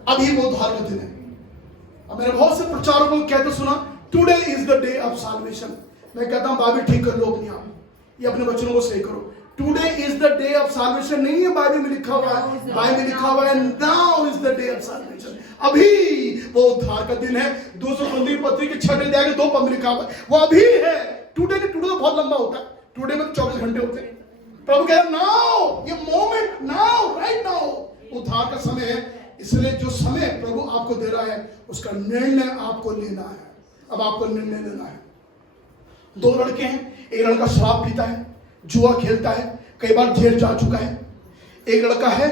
अभी वो उद्धार का दिन है। अब मैंने बहुत से प्रचारकों को कहते सुना, today is the day of solvation. मैं कहता हूं बाइबल ठीक कर लो अपनी आप, ये अपने बच्चों को सही करो। Today is the day of solvation नहीं है बाइबल में लिखा हुआ है। बाइबल में लिखा हुआ है now is the day of solvation. अभी वो उद्धार का दिन है। 215 पत्री के 6 अध्याय के 2 पद में लिखा हुआ है, वो अभी है। टुडे तो बहुत लंबा होता है, टुडे में 24 घंटे होते हैं। प्रभु कह रहे नाउ, ये मोमेंट, नाउ, राइट नाउ उद्धार का समय है। इसलिए जो समय प्रभु आपको दे रहा है, उसका निर्णय आपको लेना है। अब आपको निर्णय लेना है। 2 लड़के हैं, एक लड़का शराब पीता है, जुआ खेलता है, कई बार जेल जा चुका है। एक लड़का है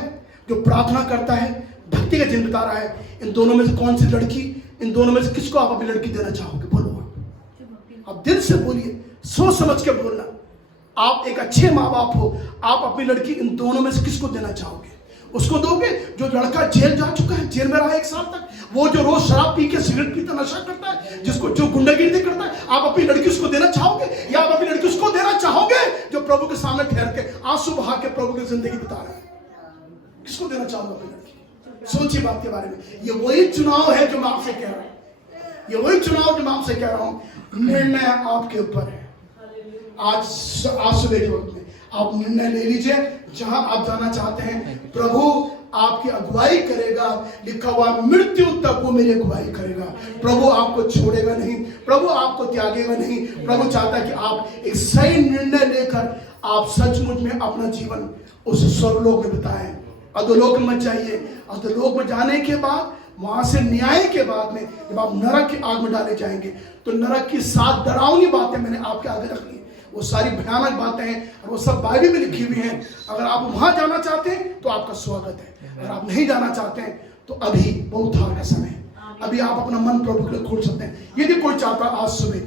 जो प्रार्थना करता है, भक्ति का जीवन बिता रहा है। इन दोनों में से कौन सी लड़की, इन दोनों में से किसको आप अपनी लड़की देना चाहोगे? बोलो आप दिल से बोलिए, सोच समझ के बोलना। आप एक अच्छे माँ बाप हो, आप अपनी लड़की इन दोनों में से किसको देना चाहोगे? उसको दोगे जो लड़का जेल जा चुका है, जेल में रहा 1 साल तक, वो जो रोज शराब पी के सिगरेट पीता नशा करता है, जिसको जो गुंडागिरी करता है, आप अपनी लड़की उसको देना चाहोगे? या आप अपनी लड़की उसको देना चाहोगे जो प्रभु के सामने ठहर के आंसू बहा के प्रभु की जिंदगी बिता रहा है? किसको देना चाहोगे अपनी लड़की? सोचिए बात के बारे में। ये वही चुनाव है जो मैं आपसे कह रहा हूं। ये वही चुनाव जो मैं आपसे कह रहा हूं। निर्णय आपके ऊपर है। आज सुबह के वक्त में आप निर्णय ले लीजिए, जहां आप जाना चाहते हैं। प्रभु आपकी अगुवाई करेगा। लिखा हुआ मृत्यु तक वो मेरी अगुवाई करेगा। प्रभु आपको छोड़ेगा नहीं, प्रभु आपको त्यागेगा नहीं। प्रभु चाहता है कि आप एक सही निर्णय लेकर आप सचमुच में अपना जीवन उस स्वर्गलोक में बिताएं। अधोलोक में जाइए। अधोलोक में जाने के बाद वहां से न्याय के बाद में जब आप नरक की आग में डाले जाएंगे तो नरक की 7 डरावनी बातें मैंने आपके आगे रख ली। वो सारी भयानक बातें हैं और वो सब बाइबल में लिखी हुई हैं। अगर आप वहां जाना चाहते हैं तो आपका स्वागत है। अगर आप नहीं जाना चाहते हैं तो अभी बहुत उद्धार का समय है। अभी आप अपना मन प्रभु के लिए खोल सकते हैं। यदि कोई चाहता आज सुबह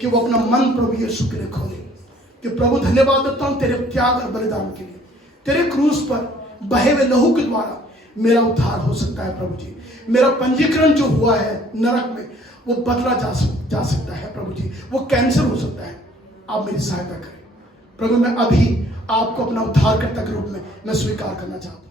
कि वो अपना मन प्रभु यीशु के लिए खोले कि प्रभु धन्यवाद देता हूं तेरे त्याग और बलिदान के लिए, तेरे क्रूस पर बहे हुए लहू के द्वारा मेरा उद्धार हो सकता है। प्रभु जी, मेरा पंजीकरण जो हुआ है नरक में वो बदला जा सकता है। प्रभु जी, वो कैंसिल हो सकता है। आप मेरी सहायता करें प्रभु। मैं अभी आपको अपना उद्धारकर्ता के रूप में मैं स्वीकार करना चाहता हूं।